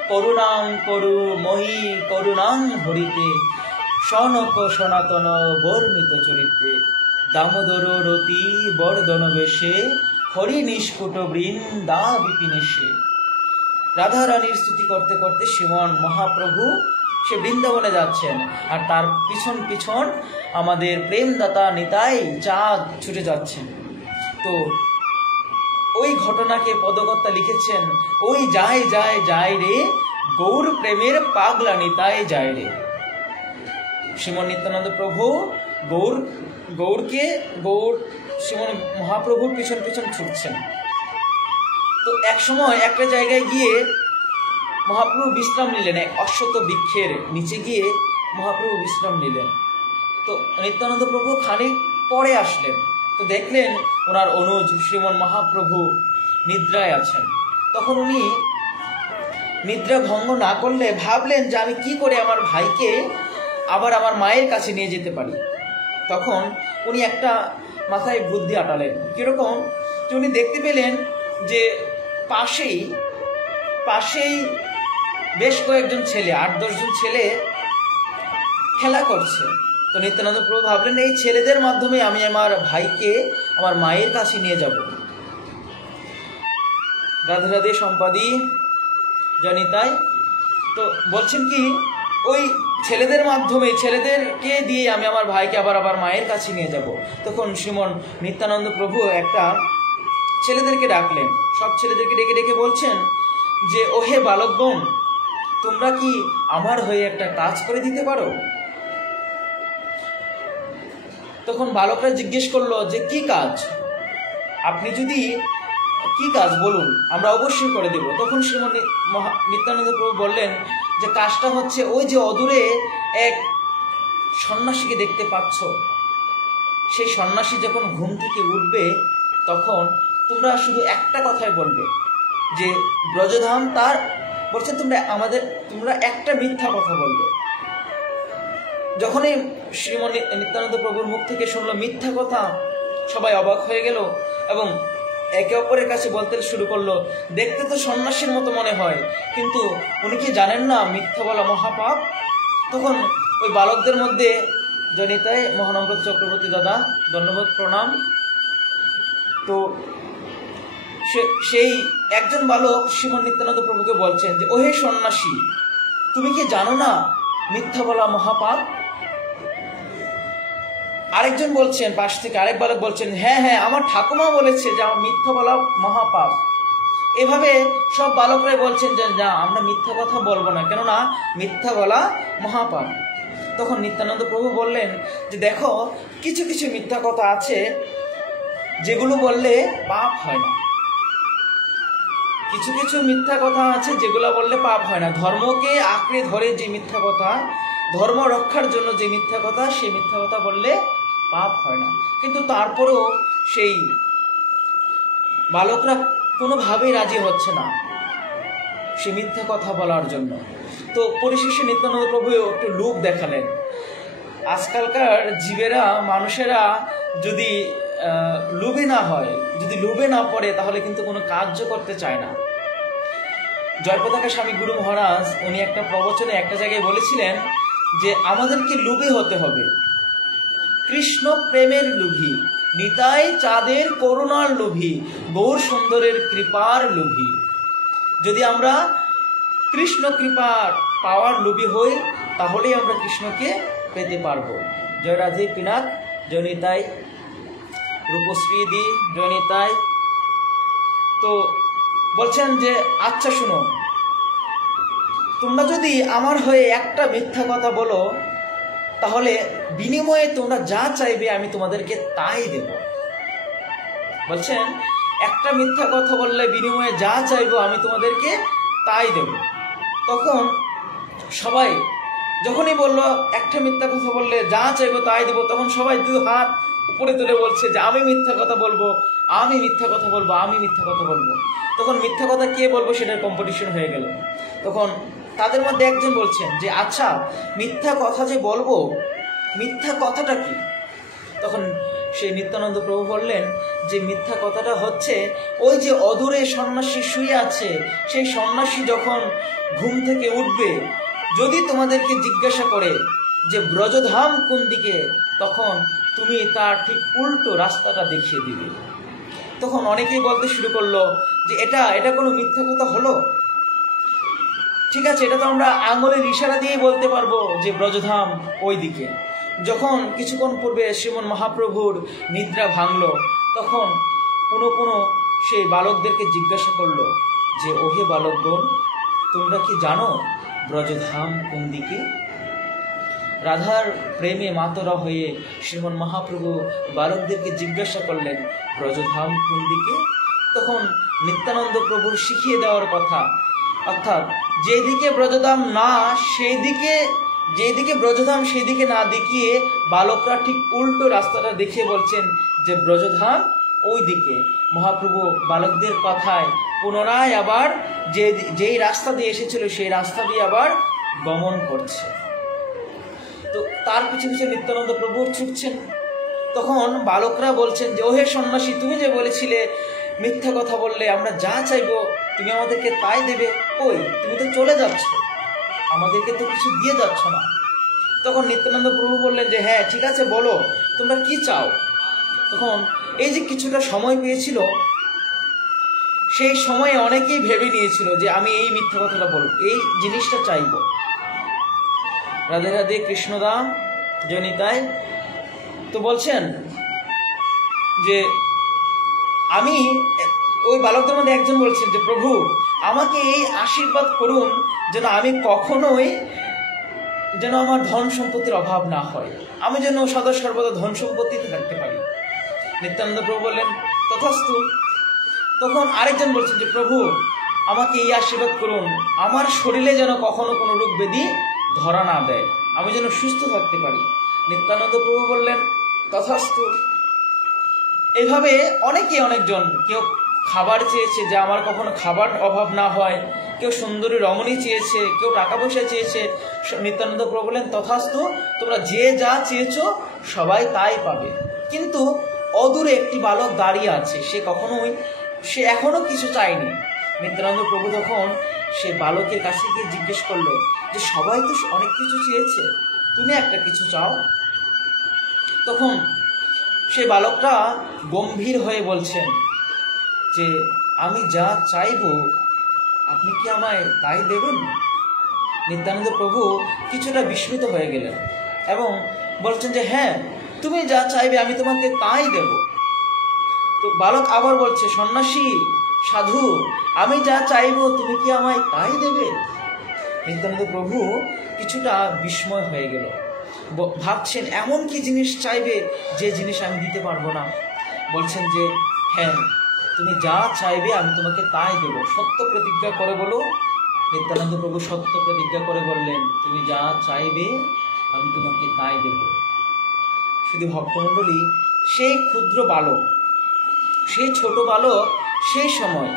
করুণাং করু মহি করুণাং হরিতে, সনক সনাতন বর্ণিত চরিত্রে, দামোদর রতি বর্ধন বেশে, হরি নিষ্কুট বৃন্দা বিপিনেশে। রাধারানীর স্তুতি করতে করতে শ্রীমন মহাপ্রভু সে বৃন্দাবনে যাচ্ছেন, আর তার পিছন পিছন আমাদের প্রেমদাতা নিতাই চাঁদ ছুটে যাচ্ছেন। তো ওই ঘটনাকে পদকর্তা লিখেছেন, ওই যায় যায় যায় রে গৌর প্রেমের পাগলা নিতাই যায় রে। শ্রীমন নিত্যানন্দ প্রভু গৌর শ্রীমন মহাপ্রভুর পিছন পিছন ছুটছেন। তো এক সময় একটা জায়গায় গিয়ে মহাপ্রভু বিশ্রাম নিলেন, অশ্বত্থ বৃক্ষের নিচে গিয়ে মহাপ্রভু বিশ্রাম নিলেন। তো নিত্যানন্দ প্রভু খানিক পরে আসলেন, তো দেখলেন ওনার অনুজ শ্রীমন মহাপ্রভু নিদ্রায় আছেন। তখন উনি নিদ্রা ভঙ্গ না করলে ভাবলেন যে আমি কি করে আমার ভাইকে আবার আমার মায়ের কাছে নিয়ে যেতে পারি। তখন উনি একটা মাথায় বুদ্ধি আটালেন। কিরকম, যে উনি দেখতে পেলেন যে পাশেই বেশ কয়েকজন ছেলে, 8-10 জন ছেলে খেলা করছে। তো নিত্যানন্দ প্রভু ভাবলেন এই ছেলেদের মাধ্যমে আমি আমার ভাইকে আমার মায়ের কাছে নিয়ে যাব। রাধে রাধে সম্পাদি জনিতাই। তো বলছেন কি, ওই ছেলেদের মাধ্যমে, ছেলেদেরকে দিয়ে আমি আমার ভাইকে আবার মায়ের কাছে নিয়ে যাব। তখন শ্রীমন নিত্যানন্দ প্রভু একটা ছেলেদেরকে ডাকলেন, সব ছেলেদেরকে ডেকে ডেকে বলছেন যে ওহে বালকগণ, তোমরা কি আমার হয়ে একটা কাজ করে দিতে পারো? তখন বালকরা জিজ্ঞেস করলো যে কি কাজ, আপনি যদি কি কাজ বলুন, আমরা অবশ্যই করে দেব। তখন শ্রীমন নিত্যানন্দ প্রভু বললেন যে কাজটা হচ্ছে ওই যে অদূরে এক সন্ন্যাসীকে দেখতে পাচ্ছ, সেই সন্ন্যাসী যখন ঘুম থেকে উঠবে তখন তোমরা শুধু একটা কথাই বলবে যে ব্রজধাম তার, বলছে তোমরা একটা মিথ্যা কথা বলবে। যখনই শ্রীমন নিত্যানন্দ প্রভুর মুখ থেকে শুনলো মিথ্যা কথা, সবাই অবাক হয়ে গেল এবং একে অপরের কাছে বলতে শুরু করলো, দেখতে তো সন্ন্যাসীর মতো মনে হয়, কিন্তু উনি কি জানেন না মিথ্যা বলা মহাপাপ? তখন ওই বালকদের মধ্যে জনিতায় মহানম্রত চক্রবর্তী দাদা, ধন্যবাদ, প্রণাম। তো সেই একজন বালক শ্রীমন নিত্যানন্দ প্রভুকে বলছেন যে ওহে সন্ন্যাসী, তুমি কি জানো না মিথ্যা বলা মহাপাপ? আরেকজন বলছেন, পাশ থেকে আরেক বালক বলছেন, হ্যাঁ হ্যাঁ, আমার ঠাকুমা বলেছে যে আমার মিথ্যা বলা মহাপাপ। এভাবে সব বালকরাই বলছেন যে না, আমরা মিথ্যা কথা বলবো না, কেননা মিথ্যা বলা মহাপাপ। তখন নিত্যানন্দ প্রভু বললেন যে দেখো, কিছু কিছু মিথ্যা কথা আছে যেগুলো বললে পাপ হয় না, কিছু কিছু মিথ্যা কথা আছে যেগুলো বললে পাপ হয় না। ধর্মকে আঁকড়ে ধরে যে মিথ্যা কথা, ধর্ম রক্ষার জন্য যে মিথ্যা কথা, সেই মিথ্যা কথা বললে পাপ হয় না। কিন্তু তারপরেও সেই বালকরা কোনোভাবেই রাজি হচ্ছে না সে মিথ্যা কথা বলার জন্য। তো পরিশেষে নিত্যানন্দ প্রভু একটু লোভ দেখালেন। আজকালকার জীবেরা, মানুষেরা যদি লোভে না হয়, যদি লোভে না পড়ে, তাহলে কিন্তু কোনো কার্য করতে চায় না। জয়পতাকা স্বামী গুরু মহারাজ উনি একটা প্রবচনে একটা জায়গায় বলেছিলেন যে আমাদেরকে লোভী হতে হবে, কৃষ্ণ প্রেমের লোভী, নিতাই চাঁদের করুণার লোভী, গৌর সুন্দরের কৃপার লোভী। যদি আমরা কৃষ্ণ কৃপা পাওয়ার লোভী হই, তাহলেই আমরা কৃষ্ণকে পেতে পারবো। জয় রাধে পিনাক, জয় নিতাই, রূপশ্রী দি, জয় নিতাই। তো বলছেন যে আচ্ছা শুনো, তোমরা যদি আমার হয়ে একটা মিথ্যা কথা বলো, তাহলে বিনিময়ে তোমরা যা চাইবে আমি তোমাদেরকে তাই দেব। বলছেন একটা মিথ্যা কথা বললে বিনিময়ে যা চাইবো আমি তোমাদেরকে তাই দেব। তখন সবাই যখনই বললো একটা মিথ্যা কথা বললে যা চাইবো তাই দেবো, তখন সবাই দুই হাত উপরে তুলে বলছে যে আমি মিথ্যা কথা বলবো, আমি মিথ্যা কথা বলবো, আমি মিথ্যা কথা বলবো। তখন মিথ্যা কথা কে বলবো সেটার কম্পিটিশন হয়ে গেল। তখন তাদের মধ্যে একজন বলছেন যে আচ্ছা, মিথ্যা কথা যে বলবো, মিথ্যা কথাটা কি? তখন সেই নিত্যানন্দ প্রভু বললেন যে মিথ্যা কথাটা হচ্ছে ওই যে অদূরে সন্ন্যাসী শুয়ে আছে, সেই সন্ন্যাসী যখন ঘুম থেকে উঠবে, যদি তোমাদেরকে জিজ্ঞাসা করে যে ব্রজধাম কোন দিকে, তখন তুমি তার ঠিক উল্টো রাস্তাটা দেখিয়ে দিবে। তখন অনেকেই বলতে শুরু করলো যে এটা কোনো মিথ্যা কথা হলো? ঠিক আছে, এটা তো আমরা আঙুলের ইশারা দিয়েই বলতে পারবো যে ব্রজধাম ওই দিকে। যখন কিছুক্ষণ পূর্বে শ্রীমন মহাপ্রভুর নিদ্রা ভাঙল, তখন কোনো সেই বালকদেরকে জিজ্ঞাসা করলো যে ওহে বালকগণ, তোমরা কি জানো ব্রজধাম কোন দিকে? রাধার প্রেমে মাতরা হয়ে শ্রীমন মহাপ্রভু বালকদেরকে জিজ্ঞাসা করলেন ব্রজধাম কোন দিকে? তখন নিত্যানন্দ প্রভুর শিখিয়ে দেওয়ার কথা, অর্থাৎ যেদিকে ব্রজধাম না যেদিকে ব্রজধাম সেই দিকে না দেখিয়ে বালকরা ঠিক উল্টো রাস্তাটা দেখিয়ে বলছেন যে ব্রজধাম ওই দিকে। মহাপ্রভু বালকদের কথায় পুনরায় আবার যেই রাস্তা দিয়ে এসেছিল সেই রাস্তা দিয়ে আবার গমন করছে। তো তার পিছু পিছু নিত্যানন্দ প্রভু ছুটছেন। তখন বালকরা বলছেন যে ওহে সন্ন্যাসী, তুমি যে বলেছিলে মিথ্যা কথা বললে আমরা যা চাইবো তুমি আমাদেরকে তাই দেবে, কই তুমি তো চলে যাচ্ছ, আমাদেরকে তো কিছু দিয়ে যাচ্ছ না। তখন নিত্যানন্দ প্রভু বললেন যে হ্যাঁ ঠিক আছে, বলো তোমরা কি চাও। তখন এই যে কিছুটা সময় পেয়েছিল, সেই সময়ে অনেকেই ভেবে নিয়েছিল যে আমি এই মিথ্যা কথাটা বলবো, এই জিনিসটা চাইব। রাধে রাধে, কৃষ্ণদা, জনিতাই। তো বলছেন যে আমি, ওই বালকদের মধ্যে একজন বলছেন যে প্রভু আমাকে এই আশীর্বাদ করুন যেন আমি কখনোই যেন আমার ধন সম্পত্তির অভাব না হয়, আমি যেন সদা সর্বদা ধন সম্পত্তিতে থাকতে পারি। নিত্যানন্দ প্রভু বললেন তথাস্তু। তখন আরেকজন বলছেন যে প্রভু আমাকে এই আশীর্বাদ করুন আমার শরীরে যেন কখনো কোনো রোগ ব্যাধি ধরা না দেয়, আমি যেন সুস্থ থাকতে পারি। নিত্যানন্দ প্রভু বললেন তথাস্তু। এইভাবে অনেকজন, কেউ খাবার চেয়েছে যে আমার কখনো খাবার অভাব না হয়, কেউ সুন্দরী রমণী চেয়েছে, কেউ টাকা পয়সা চেয়েছে। নিত্যানন্দ প্রভু বলেন তথাস্তু, তোমরা যে যা চেয়েছো সবাই তাই পাবে। কিন্তু অদূরে একটি বালক দাঁড়িয়ে আছে, সে এখনো কিছু চায়নি। নিত্যানন্দ প্রভু তখন সে বালকের কাছে গিয়ে জিজ্ঞেস করলো যে সবাই তো অনেক কিছু চেয়েছে, তুমি একটা কিছু চাও। তখন সে বালকটা গম্ভীর হয়ে বলছেন যে আমি যা চাইবো আপনি কি আমায় তাই দেবেন? নিত্যানন্দ প্রভু কিছুটা বিস্মিত হয়ে গেলেন এবং বলছেন যে হ্যাঁ তুমি যা চাইবে আমি তোমাকে তাই দেব। তো বালক আবার বলছে সন্ন্যাসী, সাধু, আমি যা চাইবো তুমি কি আমায় তাই দেবে? নিত্যানন্দ প্রভু কিছুটা বিস্ময় হয়ে গেল, ভাবছেন এমন কি জিনিস চাইবে যে জিনিস আমি দিতে পারবো না। বলছেন যে হ্যাঁ তুমি যা চাইবে আমি তোমাকে তাই দেব, সত্য প্রতিজ্ঞা করে বলো। নিত্যানন্দ প্রভু সত্য প্রতিজ্ঞা করে বললেন তুমি যা চাইবে আমি তোমাকে তাই দেব। শুধু ভক্তমণ্ডলী, সেই ক্ষুদ্র বালক, সেই ছোট বালক সেই সময়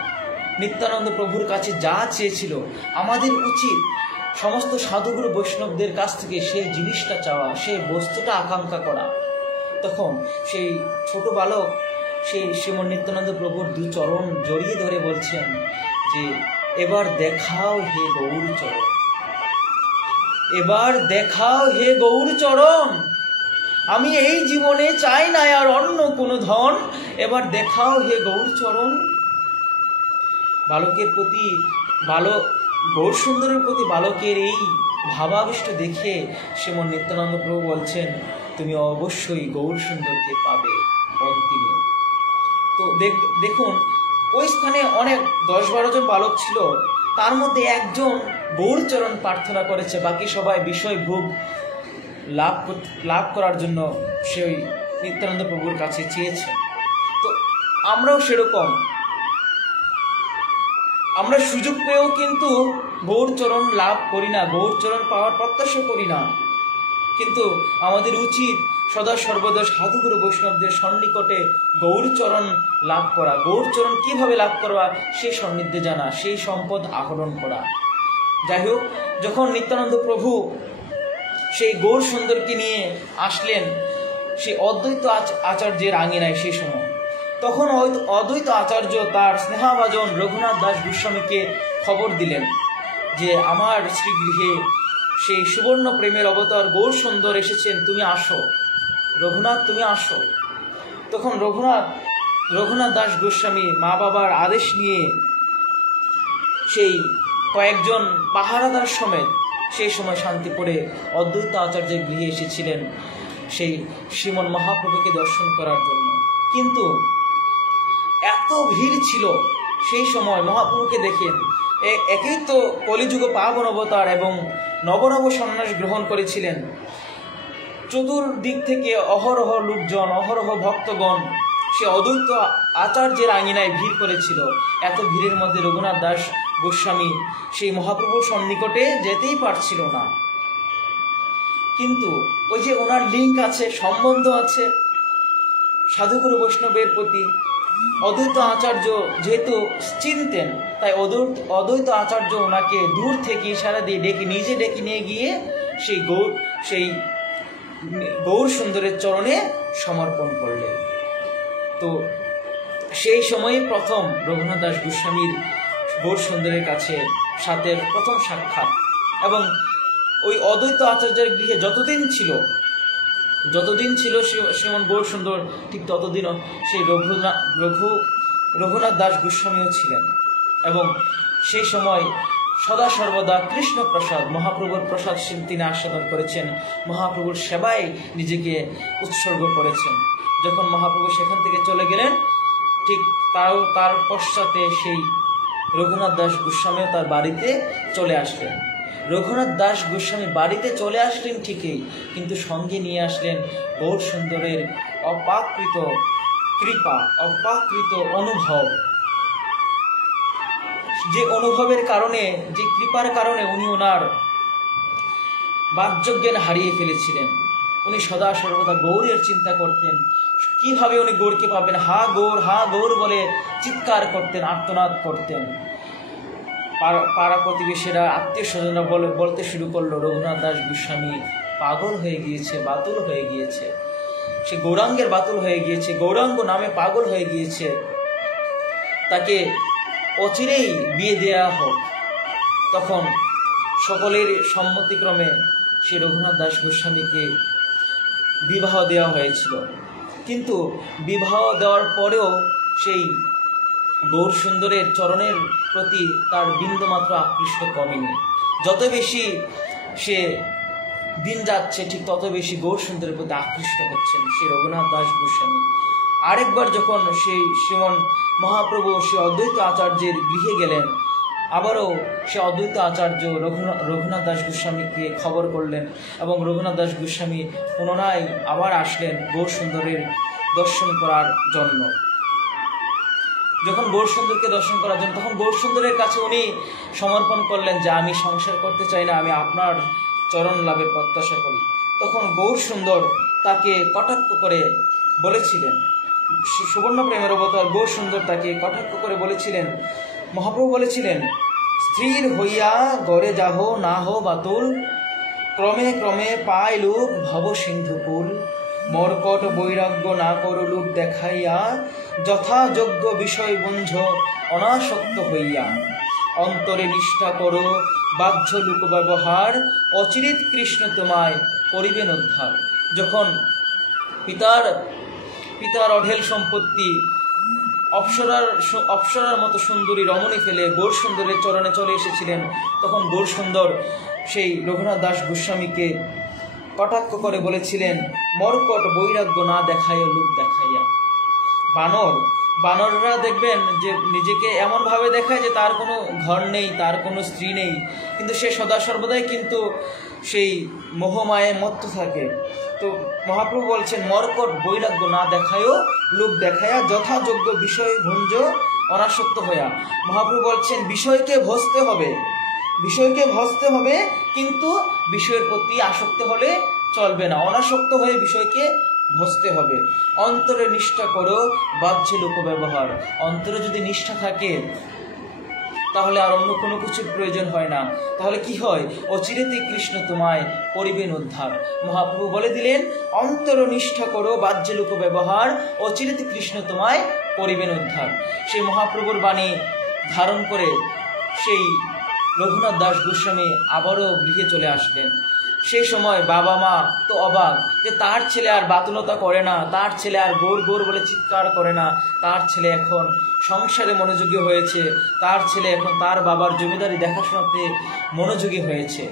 নিত্যানন্দ প্রভুর কাছে যা চেয়েছিল, আমাদের উচিত সমস্ত সাধুগুরু বৈষ্ণবদের কাছ থেকে সেই জিনিসটা চাওয়া, সেই বস্তুটা আকাঙ্ক্ষা করা। তখন সেই ছোট বালক সেই শ্রীমন নিত্যানন্দ প্রভুর দু চরণ জড়িয়ে ধরে বলছেন যে এবার দেখাও হে গৌর চরণ, এবার দেখাও হে গৌর চরণ, আমি এই জীবনে চাই না আর অন্য কোনো ধন, এবার দেখাও হে গৌর চরণ। বালকের প্রতি গৌর সুন্দরের প্রতি বালকের এই ভাবাবিষ্ট দেখে শ্রীমন নিত্যানন্দ প্রভু বলছেন, তুমি অবশ্যই গৌর সুন্দরকে পাবে অন্তিমে। তো দেখুন, ওই স্থানে অনেক 10-12 জন বালক ছিল, তার মধ্যে একজন গৌরচরণ প্রার্থনা করেছে, বাকি সবাই বিষয় ভোগ লাভ করার জন্য সেই নিত্যানন্দ প্রভুর কাছে চেয়েছে। তো আমরাও সেরকম, আমরা সুযোগ পেয়েও কিন্তু গৌরচরণ লাভ করি না, গৌরচরণ পাওয়ার প্রত্যাশা করি না। কিন্তু আমাদের উচিত সদা সর্বদা সাধুগুরু বৈষ্ণবদের সন্নিকটে গৌরচরণ লাভ করা, গৌরচরণ কিভাবে লাভ করবা সেই সন্নিধ্যে জানা, সেই সম্পদ আহরণ করা। যাই হোক, যখন নিত্যানন্দ প্রভু সেই গৌর সুন্দরকে নিয়ে আসলেন সেই অদ্বৈত আচার্যের আঙিনায়, সেই সময় তখন অদ্বৈত আচার্য তার স্নেহাভাজন রঘুনাথ দাস গোস্বামীকে খবর দিলেন যে আমার শ্রীগৃহে সেই সুবর্ণ প্রেমের অবতার গৌর সুন্দর এসেছেন, তুমি আসো রঘুনাথ, তুমি আসো। তখন রঘুনাথ দাস গোস্বামী মা বাবার আদেশ নিয়ে সেই কয়েকজন পাহারাদার সমেত সেই সময় শান্তিপুরে অদ্বৈত আচার্যের গৃহে এসেছিলেন সেই শ্রীমন মহাপ্রভুকে দর্শন করার জন্য। কিন্তু এত ভিড় ছিল সেই সময়, মহাপ্রভুকে দেখেন, একেই তো কলিযুগ পাবন অবতার এবং নবনব সন্ন্যাস গ্রহণ করেছিলেন, চতুর্দিক থেকে অহরহ লোকজন, অহরহ ভক্তগণ সে অদ্বৈত আচার্যের আঙিনায় ভিড় করেছিল। এত ভিড়ের মধ্যে রঘুনাথ দাস গোস্বামী সেই মহাপ্রভুর সন্নিকটে যেতেই পারছিল না। কিন্তু ওই যে ওনার লিঙ্ক আছে, সম্বন্ধ আছে সাধুগুরু বৈষ্ণবের প্রতি, অদ্বৈত আচার্য যেহেতু চিনতেন, তাই অদ্বৈত আচার্য ওনাকে দূর থেকে ইশারা দিয়ে নিজে ডেকে নিয়ে গিয়ে সেই গৌর সুন্দরের চরণে সমর্পণ করলেন। তো সেই সময়ে প্রথম রঘুনাথ দাস গোস্বামীর গৌর সুন্দরের কাছে সাথে প্রথম সাক্ষাৎ। এবং ওই অদ্বৈত আচার্যের গৃহে যতদিন ছিল শ্রীমন গৌর সুন্দর, ঠিক ততদিনও সেই রঘুনাথ দাস গোস্বামীও ছিলেন। এবং সেই সময় সদা সর্বদা কৃষ্ণ প্রসাদ, মহাপ্রভুর প্রসাদ তিনি আস্বাদন করেছেন, মহাপ্রভুর সেবায় নিজেকে উৎসর্গ করেছেন। যখন মহাপ্রভু সেখান থেকে চলে গেলেন, ঠিক তার পশ্চাতে সেই রঘুনাথ দাস গোস্বামীও তার বাড়িতে চলে আসলেন। রঘুনাথ দাস গোস্বামী বাড়িতে চলে আসলেন ঠিকই, কিন্তু সঙ্গে নিয়ে আসলেন গৌর সুন্দরের অপ্রাকৃত কৃপা, অপ্রাকৃত অনুভব, যে অনুভবের কারণে, যে কৃপার কারণে উনি ওনার বাহ্যজ্ঞান হারিয়ে ফেলেছিলেন। উনি সদা সর্বদা গৌরের চিন্তা করতেন, কিভাবে উনি গৌরকে পাবেন, হা গৌর বলে চিৎকার করতেন, আর্তনাদ করতেন। পাড়া প্রতিবেশীরা, আত্মীয় স্বজনরা বলতে শুরু করলো, রঘুনাথ দাস গোস্বামী পাগল হয়ে গিয়েছে, বাতুল হয়ে গিয়েছে, সে গৌরাঙ্গের বাতুল হয়ে গিয়েছে, গৌরাঙ্গ নামে পাগল হয়ে গিয়েছে, তাকে অচিরেই বিয়ে দেওয়া হোক। তখন সকলের সম্মতিক্রমে সে রঘুনাথ দাস গোস্বামীকে বিবাহ দেওয়া হয়েছিল। কিন্তু বিবাহ দেওয়ার পরেও সেই গৌর সুন্দরের চরণের প্রতি তার বিন্দুমাত্র আকৃষ্ট কমেনি। যত বেশি সে দিন যাচ্ছে, ঠিক তত বেশি গৌর সুন্দরের প্রতি আকৃষ্ট হচ্ছেন সেই রঘুনাথ দাস গোস্বামী। আরেকবার যখন সেই শ্রীমন মহাপ্রভু সে অদ্বৈত আচার্যের গৃহে গেলেন, আবারও সে অদ্বৈত আচার্য রঘুনাথ দাস গোস্বামীকে খবর করলেন, এবং রঘুনাথ দাস গোস্বামী পুনরায় আবার আসলেন গৌর সুন্দরের দর্শন করার জন্য। যখন গৌর সুন্দরকে দর্শন করার জন্য, তখন গৌর সুন্দরের কাছে উনি সমর্পণ করলেন যে আমি সংসার করতে চাই না, আমি আপনার চরণ লাভের প্রত্যাশা করি। তখন গৌর সুন্দর তাকে কটাক্ষ করে বলেছিলেন, সুবর্ণ প্রেমের অবতার গৌর সুন্দর তাকে কটাক্ষ করে বলেছিলেন, মহাপ্রভু বলেছিলেন, স্থির হইয়া গড়ে যাহ না হো বাতুল, ক্রমে ক্রমে পায় লোক ভব সিন্ধুকুল, মর্কট বৈরাগ্য না করো লোক দেখাইয়া, যথাযোগ্য বিষয় বঞ্ঝ অনাসক্ত হইয়া, অন্তরে নিষ্ঠা করো বাহ্য লোক ব্যবহার, অচিরিত কৃষ্ণ তোমায় করিবেন উদ্ধার। যখন পিতার অঢেল সম্পত্তি অপ্সরার মতো সুন্দরী রমণী ফেলে গৌর সুন্দরের চরণে চলে এসেছিলেন, তখন গৌর সুন্দর সেই রঘুনাথ দাস গোস্বামীকে কটাক্ষ করে বলেছিলেন, মর্কট বৈরাগ্য না দেখাইয়া লোক দেখাইয়া। বানররা দেখবেন যে নিজেকে এমনভাবে দেখায় যে তার কোনো ঘর নেই, তার কোনো স্ত্রী নেই, কিন্তু সে সদা সর্বদাই কিন্তু সেই মোহমায়ে মত্ত থাকে। তো মহাপ্রভু বলছেন, মর্কট বৈরাগ্য না দেখায়ও লোক দেখায়া, যথাযোগ্য বিষয় ভুঞ্জ অনাসক্ত হইয়া। মহাপ্রভু বলছেন বিষয়কে ভজতে হবে, কিন্তু বিষয়ের প্রতি আসক্ত হলে চলবে না, অনাসক্ত হয়ে বিষয়কে ভজতে হবে। অন্তরে নিষ্ঠা করো বাহ্য লোক ব্যবহার। অন্তরে যদি নিষ্ঠা থাকে তাহলে আর অন্য কোনো কিছুর প্রয়োজন হয় না। তাহলে কি হয়? অচিরেতে কৃষ্ণ তোমায় করিবেন উদ্ধার। মহাপ্রভু বলে দিলেন, অন্তর নিষ্ঠা করো বাহ্য লোক ব্যবহার, অচিরেতে কৃষ্ণ তোমায় করিবেন উদ্ধার। সেই মহাপ্রভুর বাণী ধারণ করে সেই রঘুনাথ দাস গোস্বামী আবারও গৃহে চলে আসলেন। সেই সময় বাবা মা তো অবাক যে তার ছেলে আর বাতুলতা করে না, তার ছেলে আর গৌর গৌর বলে চিৎকার করে না, তার ছেলে এখন সংসারে মনোযোগী হয়েছে, তার ছেলে এখন তার বাবার জমিদারি দেখাশোনাতে মনোযোগী হয়েছে।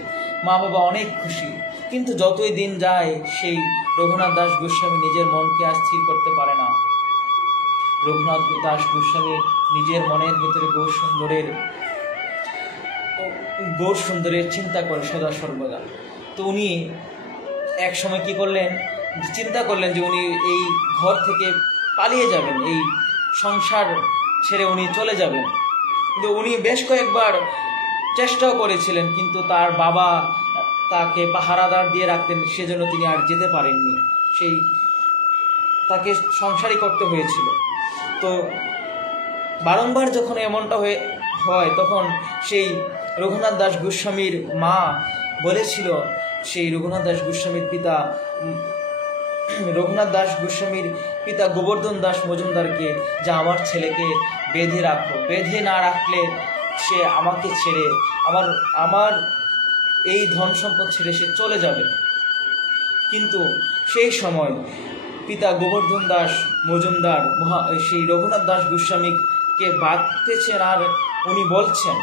মা বাবা অনেক খুশি। কিন্তু যতই দিন যায় সেই রঘুনাথ দাস গোস্বামী নিজের মনকে আর স্থির করতে পারে না। রঘুনাথ দাস গোস্বামী নিজের মনের ভিতরে গৌর সুন্দরের চিন্তা করে সদা সর্বদা। তো উনি এক সময় কি করলেন, চিন্তা করলেন যে উনি এই ঘর থেকে পালিয়ে যাবেন, এই সংসার ছেড়ে উনি চলে যাবেন। কিন্তু উনি বেশ কয়েকবার চেষ্টাও করেছিলেন, কিন্তু তার বাবা তাকে পাহারাদার দিয়ে রাখতেন, সেজন্য তিনি আর যেতে পারেননি। তাকে সংসারই করতে হয়েছিল। তো বারংবার যখন এমনটা হয় তখন সেই রঘুনাথ দাস গোস্বামীর মা বলেছিল সেই রঘুনাথ দাস গোস্বামীর পিতা গোবর্ধন দাস মজুমদারকে, যে আমার ছেলেকে বেঁধে রাখো, বেঁধে না রাখলে সে আমাকে ছেড়ে আমার এই ধন সম্পদ ছেড়ে সে চলে যাবে। কিন্তু সেই সময় পিতা গোবর্ধন দাস মজুমদার সেই রঘুনাথ দাস গোস্বামীকে বাঁধতেছেন, আর উনি বলছেন,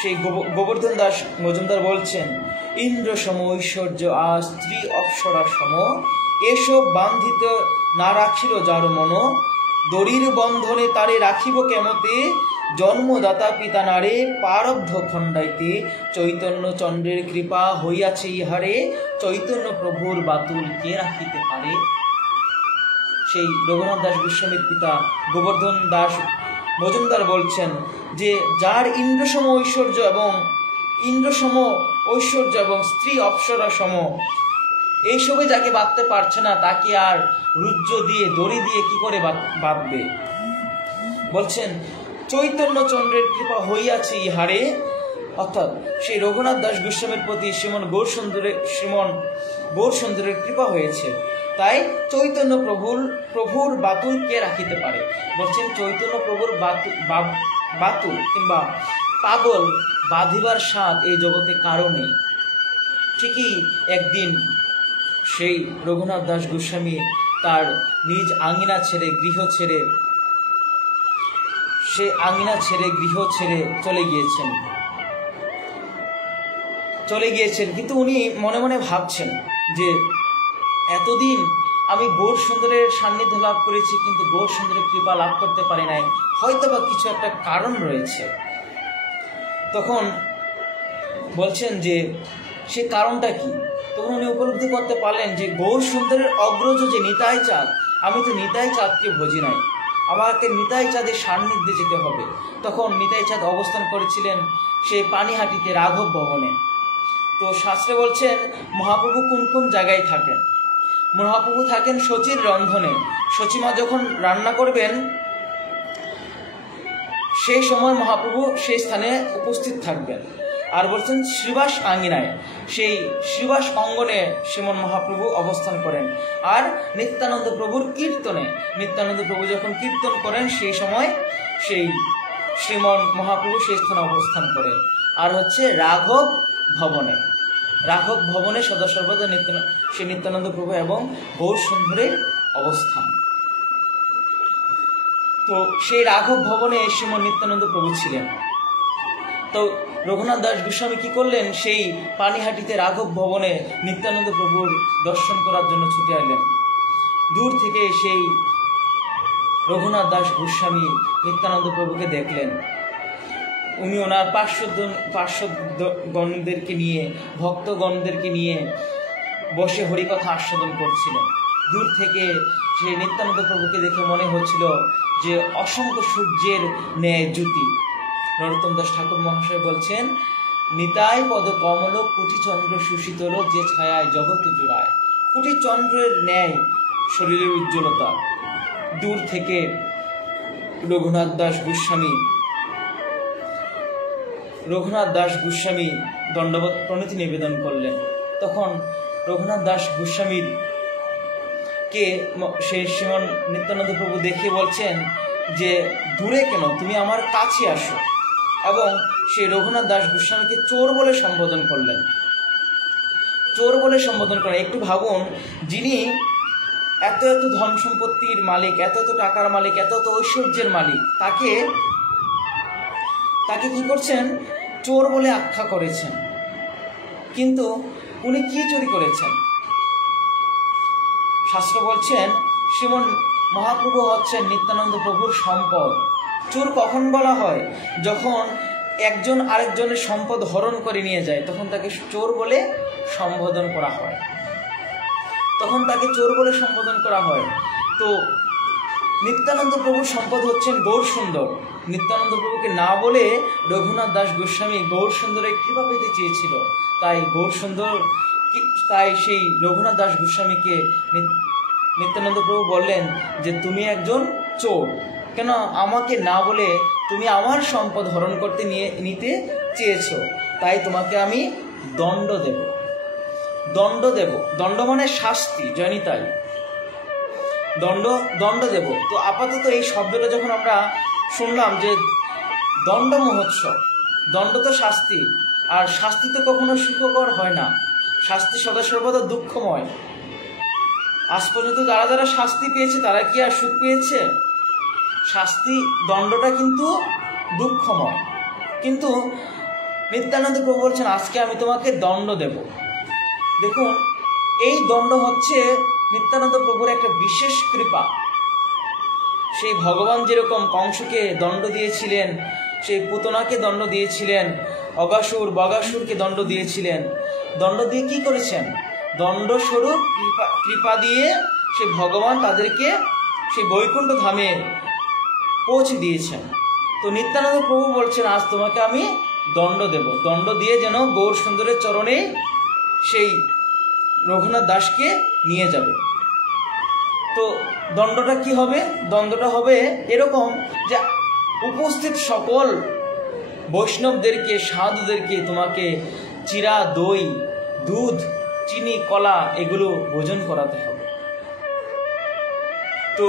সেই গোবর্ধন দাস মজুমদার বলছেন, ইন্দ্র সম ঐশ্বর্য আর স্ত্রী অপ্সরা সম, এসব বান্ধিত না রাখিল যার মন, দড়ির বন্ধনে তারে রাখিব কেমতে, জন্মদাতা পিতা নারে পারব্ধ খণ্ডাইতে, চৈতন্য চন্দ্রের কৃপা হইয়াছে ইহারে, চৈতন্য প্রভুর বাতুল কে রাখিতে পারে। সেই রঘুনাথ দাস গোস্বামীর পিতা গোবর্ধন দাস মজুমদার বলছেন যে যার ইন্দ্রসম ঐশ্বর্য এবং স্ত্রী অপ্সরা সম, এইসবে যাকে বাঁধতে পারছে না তাকে আর রুজ্জ দিয়ে দড়ি দিয়ে কি করে বাঁধবে। বলছেন চৈতন্য চন্দ্রের কৃপা হইয়াছে ইহারে, অর্থাৎ সেই রঘুনাথ দাস গোস্বামীর প্রতি শ্রীমন গৌর সুন্দরের কৃপা হয়েছে, তাই চৈতন্য প্রভুর বাতুল কে রাখিতে পারে। বলছেন চৈতন্য প্রভুর বাতুল কিংবা পাগল বাঁধিবার স্বাদ এই জগতে কারো নেই। ঠিকই একদিন সেই রঘুনাথ দাস গোস্বামী তার নিজ আঙিনা ছেড়ে গৃহ ছেড়ে চলে গিয়েছেন। কিন্তু উনি মনে মনে ভাবছেন যে এতদিন আমি গৌর সুন্দরের সান্নিধ্য লাভ করেছি, কিন্তু গৌর সুন্দরের কৃপা লাভ করতে পারি নাই, হয়তো বা কিছু একটা কারণ রয়েছে। তখন বলছেন যে সে কারণটা কি। তখন উনি উপলব্ধি করতে পারলেন যে গৌর সুন্দরের অগ্রজ যে নিতাই চাঁদ, আমি তো নিতাই চাঁদকে ভজি নাই, আমাকে নিতাই চাঁদের সান্নিধ্যে যেতে হবে। তখন নিতাই চাঁদ অবস্থান করেছিলেন সেই পানিহাটিতে রাঘব ভবনে। তো শাস্ত্রে বলছেন মহাপ্রভু কোন কোন জায়গায় থাকেন। মহাপ্রভু থাকেন শচীর রন্ধনে। শচীমা যখন রান্না করবেন সেই সময় মহাপ্রভু সেই স্থানে উপস্থিত থাকবেন। আর বলছেন শ্রীবাস আঙ্গিনায়, সেই শ্রীবাস অঙ্গনে শ্রীমন মহাপ্রভু অবস্থান করেন। আর নিত্যানন্দ প্রভুর কীর্তনে, নিত্যানন্দ প্রভু যখন কীর্তন করেন সেই সময় সেই শ্রীমন মহাপ্রভু সেই স্থানে অবস্থান করেন। আর হচ্ছে রাঘব ভবনে, রাঘব ভবনে সদা সর্বদা সেই নিত্যানন্দ প্রভু এবং গৌর সুন্দরের অবস্থান। তো সেই রাঘব ভবনে শ্রীমন নিত্যানন্দ প্রভু ছিলেন। তো রঘুনাথ দাস গোস্বামী কি করলেন, সেই পানিহাটিতে রাঘব ভবনে নিত্যানন্দ প্রভুর দর্শন করার জন্য ছুটে আসলেন। দূর থেকে সেই রঘুনাথ দাস গোস্বামী নিত্যানন্দ প্রভুকে দেখলেন। উনি ওনার পার্শ্বগণদেরকে নিয়ে, ভক্তগণদেরকে নিয়ে বসে হরিকথা আস্বাদন করছিলেন। দূর থেকে সেই নিত্যানন্দ প্রভুকে দেখে মনে হচ্ছিল যে অসংখ্য সূর্যের ন্যায় জ্যোতি। নরোত্তম দাস ঠাকুর মহাশয় বলছেন, নিতাই পদ কমল কোটি চন্দ্র সুশীতল, যে ছায়ায় জগৎ জুড়ায়। কোটি চন্দ্রের ন্যায় শরীরের উজ্জ্বলতা। দূর থেকে রঘুনাথ দাস গোস্বামী দণ্ডবত প্রণতি নিবেদন করলেন। তখন রঘুনাথ দাস গোস্বামীর কে সেই শ্রীমন নিত্যানন্দ প্রভু দেখে বলছেন যে দূরে কেন, তুমি আমার কাছে আসো। এবং সেই রঘুনাথ দাস গোস্বামীকে চোর বলে সম্বোধন করলেন। চোর বলে সম্বোধন করেন। একটু ভাবুন, যিনি এত এত ধন সম্পত্তির মালিক, এত এত টাকার মালিক, এত এত ঐশ্বর্যের মালিক, তাকে কি করছেন, চোর বলে আখ্যা করেছেন। কিন্তু উনি কি চুরি করেছেন? শাস্ত্র বলছেন শ্রীমন মহাপ্রভু হচ্ছেন নিত্যানন্দ প্রভুর সম্পদ। চোর কখন বলা হয়? যখন একজন আরেকজনের সম্পদ হরণ করে নিয়ে যায়, তখন তাকে চোর বলে সম্বোধন করা হয়। তো নিত্যানন্দ প্রভুর সম্পদ হচ্ছেন গৌর সুন্দর। নিত্যানন্দ প্রভুকে না বলে রঘুনাথ দাস গোস্বামী গৌর সুন্দরের কৃপা পেতে চেয়েছিল। তাই সেই রঘুনাথ দাস গোস্বামীকে নিত্যানন্দ প্রভু বললেন যে তুমি একজন চোর, কেন আমাকে না বলে তুমি আমার সম্পদ হরণ করতে নিতে চেয়েছ, তাই তোমাকে আমি দণ্ড দেব। দণ্ড মানে শাস্তি, জয়নিতাই, দণ্ড দেব। তো আপাতত এই শব্দটা যখন আমরা শুনলাম যে দণ্ড মহোৎসব, দণ্ড তো শাস্তি, আর শাস্তি তো কখনো সুখকর হয় না, শাস্তি সদা সর্বদা দুঃখময়। আজ পর্যন্ত যারা যারা শাস্তি পেয়েছে তারা কি আর সুখ পেয়েছে? শাস্তি, দণ্ডটা কিন্তু দুঃখময়। কিন্তু নিত্যানন্দ প্রভু বলছেন আজকে আমি তোমাকে দণ্ড দেব। দেখুন, এই দণ্ড হচ্ছে নিত্যানন্দ প্রভুর একটা বিশেষ কৃপা। সেই ভগবান যেরকম কংসকে দণ্ড দিয়েছিলেন, সেই পুতনাকে দণ্ড দিয়েছিলেন, অগাসুর বগাসুরকে দণ্ড দিয়েছিলেন, দণ্ড দিয়ে কি করেছেন? দণ্ডস্বরূপ কৃপা দিয়ে সেই ভগবান তাদেরকে সেই বৈকুণ্ঠ ধামে পৌঁছে দিয়েছেন। তো নিত্যানন্দ প্রভু বলছেন আজ তোমাকে আমি দণ্ড দেব। দণ্ড দিয়ে যেন গৌর সুন্দরের চরণে সেই রঘুনাথ দাসকে নিয়ে যাবে। তো দণ্ডটা কি হবে? দণ্ডটা হবে এরকম যে উপস্থিত সকল বৈষ্ণবদেরকে, সাধুদেরকে তোমাকে চিরা, দই, দুধ, চিনি, কলা এগুলো ভোজন করাতে হবে। তো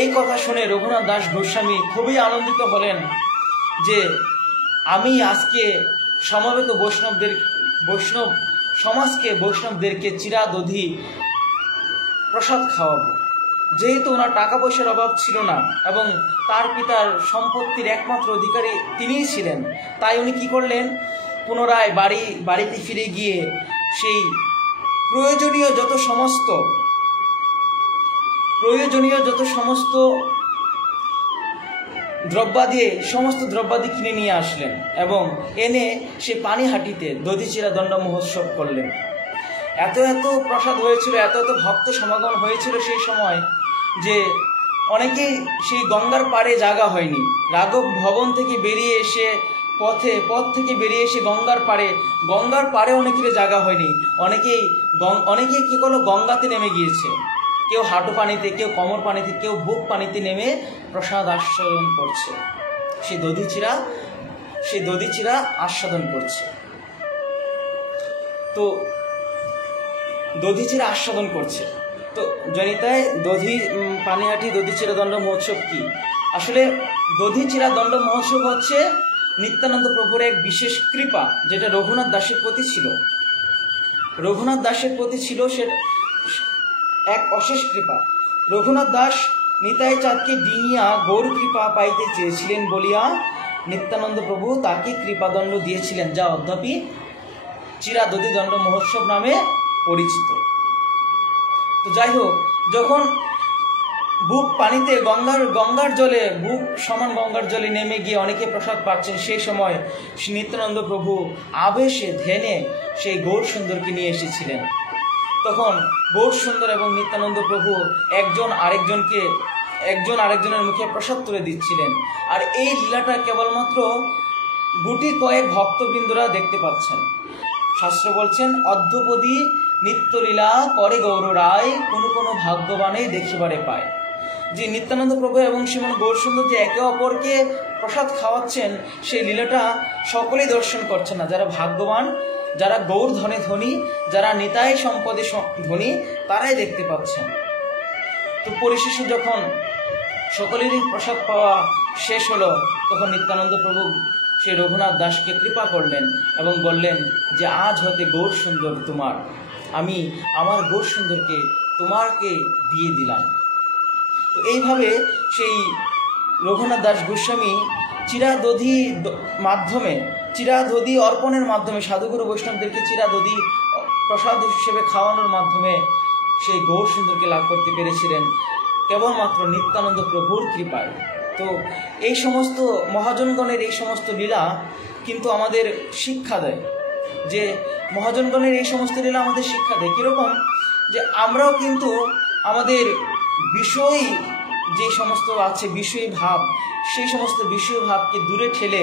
এই কথা শুনে রঘুনাথ দাস গোস্বামী খুবই আনন্দিত হলেন যে আমি আজকে সমবেত বৈষ্ণবদেরকে চিরা, দধি, প্রসাদ খাওয়াবো। যেহেতু ওনার টাকা পয়সার অভাব ছিল না এবং তার পিতার সম্পত্তির একমাত্র অধিকারী তিনিই ছিলেন, তাই উনি কি করলেন, পুনরায় বাড়িতে ফিরে গিয়ে সেই প্রয়োজনীয় যত সমস্ত দ্রব্যাদি কিনে নিয়ে আসলেন এবং এনে সে পানিহাটিতে দধিচিরা দণ্ড মহোৎসব করলেন। এত এত প্রসাদ হয়েছিল, এত এত ভক্ত সমাগম হয়েছিল সেই সময় যে অনেকেই সেই গঙ্গার পাড়ে জায়গা হয়নি। রাঘব ভবন থেকে বেরিয়ে এসে পথ থেকে বেরিয়ে এসে গঙ্গার পাড়ে অনেকের জায়গা হয়নি, অনেকেই কি করলো, গঙ্গাতে নেমে গিয়েছে। কেউ হাঁটু পানিতে, কেউ কোমর পানিতে, কেউ বুক পানিতে নেমে প্রসাদ আস্বাদন করছে। সেই দধিচিরা আস্বাদন করছে। তো দধিচিরা আস্বাদন করছে। তো জনিতায় পানিহাটি দধিচিরা দণ্ড মহোৎসব কি? আসলে দধিচিরা দণ্ড মহোৎসব হচ্ছে নিত্যানন্দ প্রভুর এক বিশেষ কৃপা, যেটা রঘুনাথ দাসের প্রতি ছিল। সে এক অশেষ কৃপা। রঘুনাথ দাস নিতাই চাঁদকে ডিঙিয়া গৌর কৃপা পাইতে চেয়েছিলেন বলিয়া নিত্যানন্দ প্রভু তাকে কৃপাদণ্ড দিয়েছিলেন, যা অদ্যাপি চিরা দধি দণ্ড মহোৎসব নামে পরিচিত। তো যাই হোক, যখন বুক পানিতে গঙ্গার জলে, বুক সমান গঙ্গার জলে নেমে গিয়ে অনেকে প্রসাদ পাচ্ছেন, সেই সময় নিত্যানন্দ প্রভু আবেশে ধ্যানে সেই গৌর সুন্দরকে নিয়ে এসেছিলেন। তখন গৌর সুন্দর এবং নিত্যানন্দ প্রভু একজন আরেকজনের মুখে প্রসাদ তুলে দিচ্ছিলেন। আর এই লীলাটা কেবলমাত্র গুটি কয়েক ভক্তবৃন্দরা দেখতে পাচ্ছেন। শাস্ত্র বলছেন, অদ্যপদী নিত্যলীলা করে গৌর রায়, কোনো ভাগ্যবানেই দেখিবারে পায়। যে নিত্যানন্দ প্রভু এবং শ্রীমন গৌর সুন্দর যে একে অপরকে প্রসাদ খাওয়াচ্ছেন, সেই লীলাটা সকলেই দর্শন করছেন না। যারা ভাগ্যবান, যারা গৌর ধনে ধনী, যারা নিতাই সম্পদে ধনী, তারাই দেখতে পাচ্ছেন। তো পরিশেষে যখন সকলেরই প্রসাদ পাওয়া শেষ হলো, তখন নিত্যানন্দ প্রভু সেই রঘুনাথ দাসকে কৃপা করলেন এবং বললেন যে আজ হতে গৌর সুন্দর তোমার, আমি আমার গৌর সুন্দরকে তোমাকে দিয়ে দিলাম। তো এইভাবে সেই রঘুনাথ দাস গোস্বামী চিরাদধি অর্পণের মাধ্যমে, সাধুগুরু বৈষ্ণবদেরকে চিরাদধি প্রসাদ হিসেবে খাওয়ানোর মাধ্যমে সেই গৌর সুন্দরকে লাভ করতে পেরেছিলেন কেবলমাত্র নিত্যানন্দ প্রভুর কৃপায়। তো এই সমস্ত মহাজনগণের এই সমস্ত লীলা কিন্তু আমাদের শিক্ষা দেয়, যে মহাজনগণের এই সমস্ত লীলা আমাদের শিক্ষা দেয় কীরকম, যে আমরাও কিন্তু আমাদের বিষয় যে সমস্ত আছে, বিষয় ভাব, সেই সমস্ত বিষয় ভাবকে দূরে ঠেলে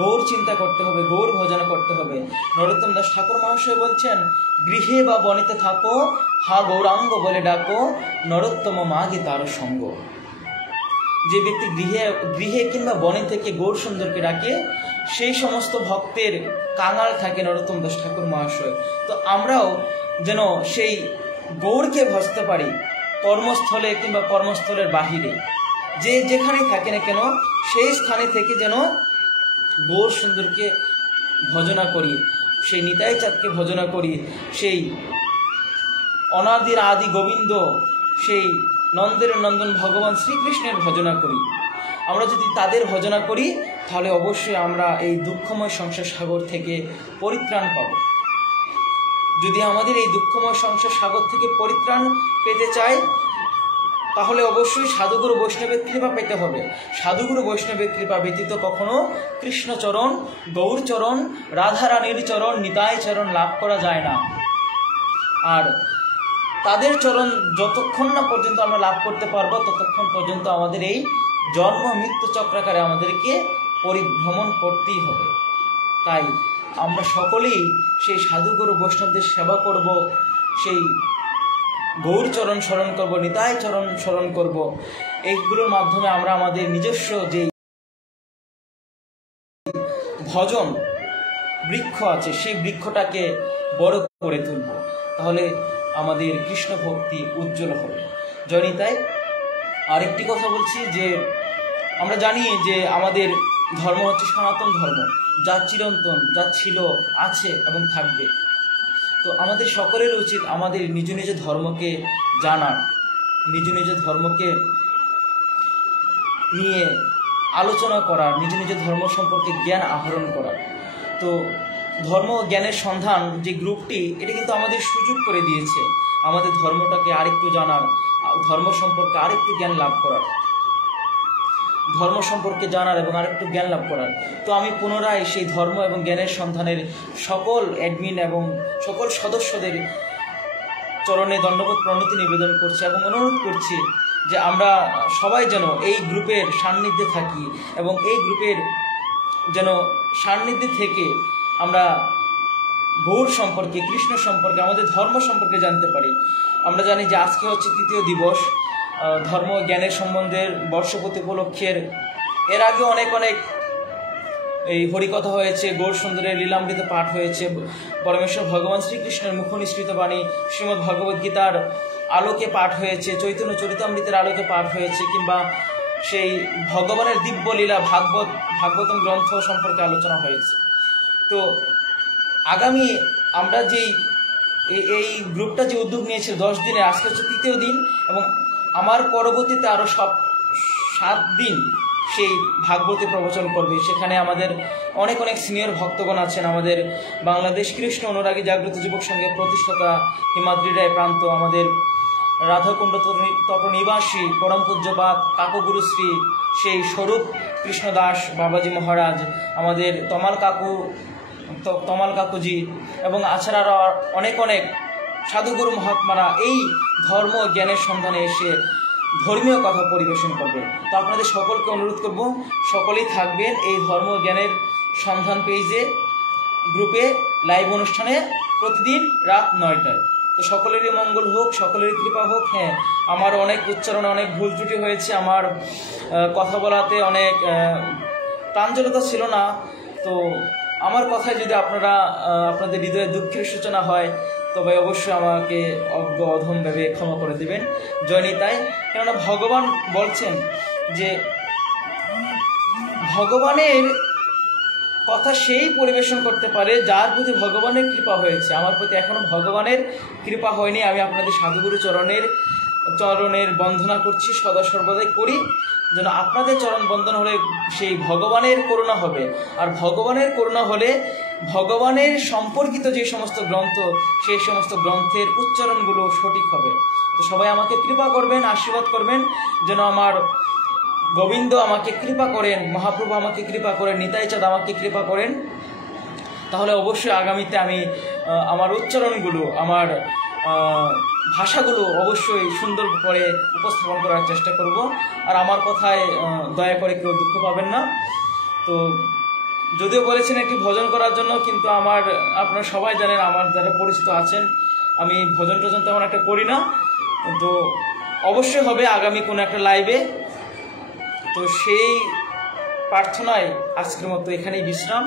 গৌর চিন্তা করতে হবে, গৌর ভজন করতে হবে। নরোত্তম দাস ঠাকুর মহাশয় বলছেন, গৃহে বা বনেতে থাকো, হা গৌরাঙ্গ বলে ডাকো, নরোত্তম মাগে তার সঙ্গ। যে ব্যক্তি গৃহে কিংবা বনে থেকে গৌর সুন্দরকে ডাকে, সেই সমস্ত ভক্তের কাঙাল থাকে নরোত্তম দাস ঠাকুর মহাশয়। তো আমরাও যেন সেই গৌরকে ভজতে পারি, কর্মস্থলে কিংবা কর্মস্থলের বাহিরে, যে যেখানেই থাকে না কেন, সেই স্থানে থেকে যেন গৌর সুন্দরকে ভজনা করি, সেই নিতাই চাঁদকে ভজনা করি, সেই অনাদির আদি গোবিন্দ, সেই নন্দের নন্দন ভগবান শ্রীকৃষ্ণের ভজনা করি। আমরা যদি তাদের ভজনা করি, তাহলে অবশ্যই আমরা এই দুঃখময় সংসার সাগর থেকে পরিত্রাণ পাব। যদি আমাদের এই দুঃখময় সংসার সাগর থেকে পরিত্রাণ পেতে চাই, তাহলে অবশ্যই সাধুগুরু বৈষ্ণবের কৃপা পেতে হবে। সাধুগুরু বৈষ্ণবের কৃপা ব্যতীত কখনো কৃষ্ণচরণ, গৌরচরণ, রাধারানীর চরণ, নিতাই চরণ লাভ করা যায় না। আর তাদের চরণ যতক্ষণ না পর্যন্ত আমরা লাভ করতে পারবো, ততক্ষণ পর্যন্ত আমাদের এই জন্ম মৃত্যু চক্রাকারে আমাদেরকে পরিভ্রমণ করতেই হবে। তাই আমরা সকলেই সেই সাধুগুরু বৈষ্ণবদের সেবা করব, সেই গৌরচরণ স্মরণ করব, নিতাই চরণ স্মরণ করব। এইগুলোর মাধ্যমে আমরা আমাদের নিজস্ব যে ভজন বৃক্ষ আছে, সেই বৃক্ষটাকে বড় করে তুলব, তাহলে আমাদের কৃষ্ণ ভক্তি উজ্জ্বল হবে। জয়নিতাই আরেকটি কথা বলছি, যে আমরা জানি যে আমাদের ধর্ম হচ্ছে সনাতন ধর্ম, যা চিরন্তন, যা ছিল, আছে এবং থাকবে। তো আমাদের সকলের উচিত আমাদের নিজ নিজ ধর্মকে জানার, নিজ নিজ ধর্মকে নিয়ে আলোচনা করার, নিজ নিজ ধর্ম সম্পর্কে জ্ঞান আহরণ করার। তো ধর্ম জ্ঞানের সন্ধান যে গ্রুপটি, এটা কিন্তু আমাদের সুযোগ করে দিয়েছে আমাদের ধর্মটাকে আরেকটু জানার, ধর্ম সম্পর্কে আরেকটু জ্ঞান লাভ করার, ধর্ম সম্পর্কে জানার এবং আরেকটু জ্ঞান লাভ করার। তো আমি পুনরায় সেই ধর্ম এবং জ্ঞানের সন্ধানের সকল অ্যাডমিন এবং সকল সদস্যদের চরণে দণ্ডবোধ প্রণতি নিবেদন করছি এবং অনুরোধ করছি যে আমরা সবাই যেন এই গ্রুপের সান্নিধ্যে থাকি এবং এই গ্রুপের যেন সান্নিধ্যে থেকে আমরা গৌর সম্পর্কে, কৃষ্ণ সম্পর্কে, আমাদের ধর্ম সম্পর্কে জানতে পারি। আমরা জানি যে আজকে হচ্ছে তৃতীয় দিবস ধর্ম জ্ঞানের সম্বন্ধের বর্ষপতি উপলক্ষের। এর আগে অনেক এই হরিকথা হয়েছে, গৌর সুন্দরের লীলামৃত পাঠ হয়েছে, পরমেশ্বর ভগবান শ্রীকৃষ্ণের মুখ নিঃসৃত বাণী শ্রীমদ্ ভগবদ্ গীতার আলোকে পাঠ হয়েছে, চৈতন্য চরিতামৃতের আলোকে পাঠ হয়েছে, কিংবা সেই ভগবানের দিব্য লীলা ভাগবতম গ্রন্থ সম্পর্কে আলোচনা হয়েছে। তো আগামী আমরা এই গ্রুপটা যে উদ্যোগ নিয়েছে 10 দিনে, আজকে হচ্ছে তৃতীয় দিন, এবং আমার পরবর্তীতে আরও 7 দিন সেই ভাগবতী প্রবচন করবে। সেখানে আমাদের অনেক সিনিয়র ভক্তগণ আছেন। আমাদের বাংলাদেশ কৃষ্ণ অনুরাগী জাগ্রত যুবক সংঘের প্রতিষ্ঠাতা হিমাদ্রি রায় প্রান্ত, আমাদের রাধাকুণ্ড তট নিবাসী পরম পূজ্যপাত কাকুগুরুশ্রী সেই স্বরূপ কৃষ্ণদাস বাবাজি মহারাজ, আমাদের তমাল কাকুজি, এবং আছাড়ারা অনেক সাধুগুরু মহাত্মারা এই ধর্ম জ্ঞানের সন্ধানে এসে ধর্মীয় কথা পরিবেশন করবে। তো আপনাদের সকলকে অনুরোধ করব, সকলেই থাকবেন এই ধর্ম জ্ঞানের সন্ধান পেজে গ্রুপে লাইভ অনুষ্ঠানে প্রতিদিন রাত 9টায়। তো সকলেরই মঙ্গল হোক, সকলেরই কৃপা হোক। হ্যাঁ, আমার অনেক উচ্চারণে অনেক ভুল ত্রুটি হয়েছে, আমার কথা বলাতে অনেক প্রাঞ্জলতা ছিল না। তো আমার কথায় যদি আপনাদের হৃদয়ে দুঃখের সূচনা হয়, তবে অবশ্যই আমাকে অজ্ঞ অধম ভেবে ক্ষমা করে দেবেন। জয় নিতাই। কেননা ভগবান বলছেন যে ভগবানের কথা সেই পরিবেশন করতে পারে যার প্রতি ভগবানের কৃপা হয়েছে। আমার প্রতি এখনো ভগবানের কৃপা হয়নি। আমি আপনাদের সাধুগুরু চরণের বন্দনা করছি, সদা সর্বদাই করি, যেন আপনাদের চরণ বন্দন হলে সেই ভগবানের করুণা হবে। আর ভগবানের করুণা হলে ভগবানের সম্পর্কিত যে সমস্ত গ্রন্থ, সেই সমস্ত গ্রন্থের উচ্চারণগুলো সঠিক হবে। তো সবাই আমাকে কৃপা করবেন, আশীর্বাদ করবেন, যেন আমার গোবিন্দ আমাকে কৃপা করেন, মহাপ্রভু আমাকে কৃপা করেন, নিতাই চাঁদ আমাকে কৃপা করেন। তাহলে অবশ্যই আগামীতে আমি আমার উচ্চারণগুলো, আমার ভাষাগুলো অবশ্যই সুন্দর করে উপস্থাপন করার চেষ্টা করব। আর আমার কথায় দয়া করে কেউ দুঃখ পাবেন না। তো যদিও বলেছেন একটি ভজন করার জন্য, কিন্তু আপনারা সবাই জানেন, আমার যারা পরিচিত আছেন, আমি ভজন টজন তেমন একটা করি না। তো অবশ্যই হবে আগামী কোনো একটা লাইভে। তো সেই প্রার্থনায় আজকের মতো এখানেই বিশ্রাম।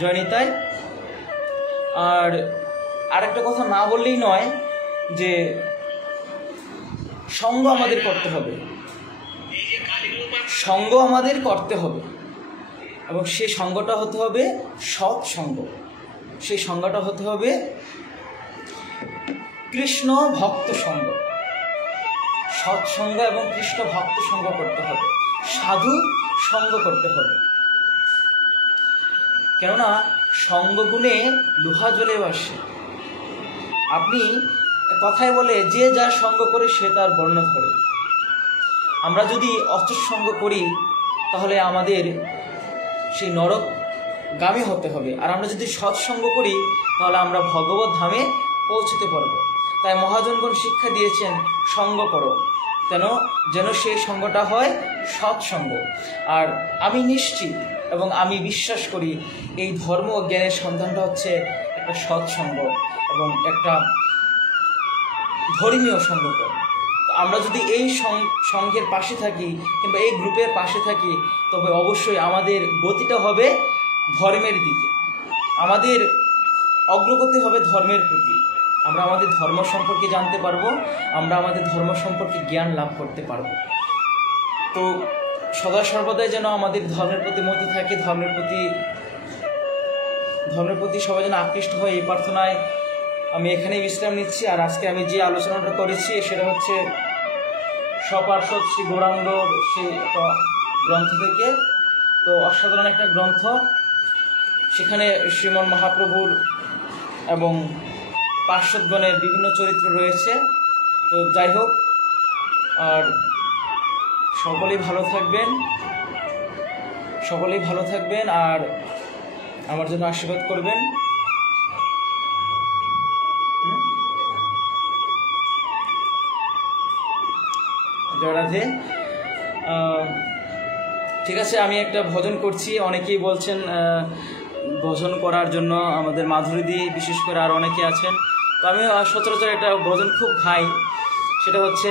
জয় নিতাই। আর আরেকটা কথা না বললেই নয়, যে সঙ্গ আমাদের করতে হবে, সঙ্গ আমাদের করতে হবে, এবং সেই সঙ্গটা হতে হবে সৎ সঙ্গ। সেই সঙ্গটা হতে হবে কৃষ্ণ ভক্ত সঙ্গ। সৎসঙ্গ এবং কৃষ্ণ ভক্ত সঙ্গ করতে হবে, সাধু সঙ্গ করতে হবে। কেননা সঙ্গগুণে লোহা জ্বলে আসে। আপনি কথায় বলে, যে যার সঙ্গ করে সে তার বর্ণ ধরে। আমরা যদি অসৎসঙ্গ করি তাহলে আমাদের সেই নরকগামী হতে হবে। আর আমরা যদি সৎসঙ্গ করি তাহলে আমরা ভগবত ধামে পৌঁছতে পারব। তাই মহাজনগণ শিক্ষা দিয়েছেন, সঙ্গ করো, যেন সেই সঙ্গটা হয় সৎসঙ্গ। আর আমি নিশ্চিত এবং আমি বিশ্বাস করি, এই ধর্ম ও জ্ঞানের সন্ধানটা হচ্ছে একটা সৎসঙ্গ এবং একটা ধর্মীয় সঙ্গ। আমরা যদি এই সঙ্গের পাশে থাকি কিংবা এই গ্রুপের পাশে থাকি, তবে অবশ্যই আমাদের গতিটা হবে ধর্মের দিকে, আমাদের অগ্রগতি হবে ধর্মের প্রতি। আমরা আমাদের ধর্ম সম্পর্কে জানতে পারবো, আমরা আমাদের ধর্ম সম্পর্কে জ্ঞান লাভ করতে পারবো। তো সদা সর্বদাই যেন আমাদের ধর্মের প্রতি মতি থাকে, ধর্মের প্রতি সবাই যেন আকৃষ্ট হয়, এই প্রার্থনায় আমি এখানেই বিশ্রাম নিচ্ছি। আর আজকে আমি যে আলোচনাটা করেছি সেটা হচ্ছে স্বপার্শ্বদ শ্রী গৌরাঙ্গর সেই একটা গ্রন্থ থেকে। তো অসাধারণ একটা গ্রন্থ, সেখানে শ্রীমন মহাপ্রভুর এবং পার্শ্বদগণের বিভিন্ন চরিত্র রয়েছে। তো যাই হোক, আর সকলেই ভালো থাকবেন, আর আমার জন্য আশীর্বাদ করবেন। জয় রাধে। ঠিক আছে, আমি একটা ভজন করছি। অনেকেই বলছেন ভজন করার জন্য, আমাদের মাধুরীদি বিশেষ করে আর অনেকে আছেন। তো আমি সচরাচর একটা ভজন খুব গাই, সেটা হচ্ছে